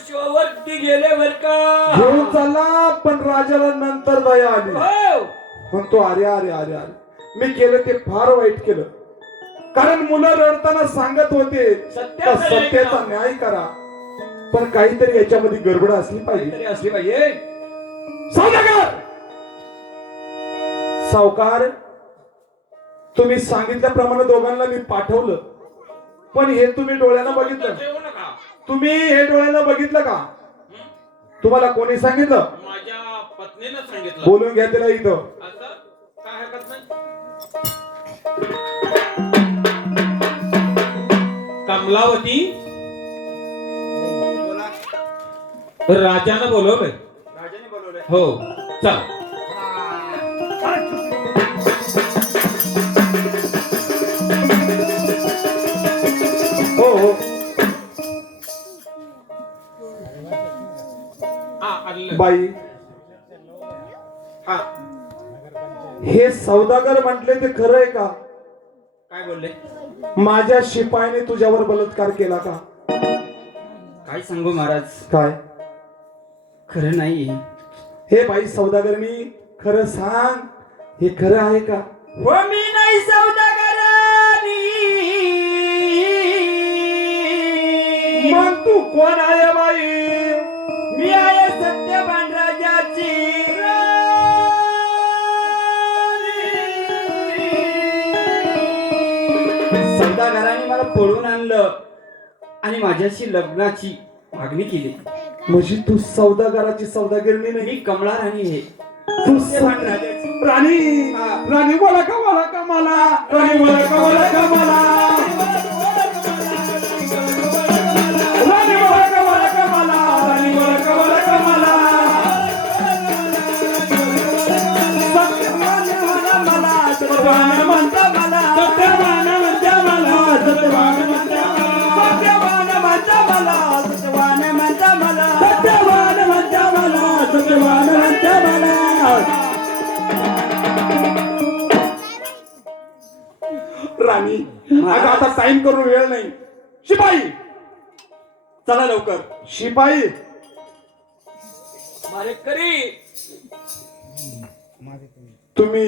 शिवावरती गेले बर का. घेऊन चालला, पण राजाला नंतर दया आली. म्हणतो अरे अरे अरे अरे मी केलं ते फार वाईट केलं. कारण मुलं रडताना सांगत होते सत्याचा न्याय करा. पण काहीतरी याच्यामध्ये गडबड असली पाहिजे. असली पाहिजे. सौदागर सावकार, तुम्ही सांगितल्याप्रमाणे दोघांना मी पाठवलं, पण हे तुम्ही डोळ्यानं बघितलं? जेवू नका. तुम्ही हे डोळ्यानं बघितलं का? तुम्हाला कोणी सांगितलं? माझ्या पत्नीनं सांगितलं. बोलून घ्या तिला इथं. असं काय हरकत नाही. कमलावती, राजानं बोलवलंय. राजाने बोलवलंय. हो, चल. हो हो. हा, आलं. बाई, हा, हे सौदागर म्हटले ते खरं आहे का? काय बोलले? माझ्या शिपायाने तुझ्यावर बलात्कार केला का? काय सांगू महाराज, काय? खरं नाही. हे बाई सौदागरनी खरं सांग, हे खरं आहे का? हो, मी नाही सौदागरानी. मग तू कोण आहे बाई? मी आहे सत्यवान राजाची राणी. सौदागराने मला पळून आणलं आणि माझ्याशी लग्नाची मागणी केली. म्हणजे तू सौदागराची सौदागिरणी नाही, मी कमळा राणी आहे. तू सत्यवान राजाची. राणी. हा. राणी बोला का मला का मला? राणी बोला का मला का मला? राणी बोला का मला का मला? राणी बोला का मला का मला? सत्यवान म्हणा मला, सत्यवान म्हणता मला, सत्यवान म्हणता मला, सत्यवान म्हणता मला, सत्यवान म्हणता मला, सत्यवान म्हणता मला, सत्यवान म्हणता मला, सत्यवान म्हणता मला. राणी, अगं आता टाइम करून वेळ नाही. शिपाई, चला लवकर. शिपाई, मारेकरी तुम्ही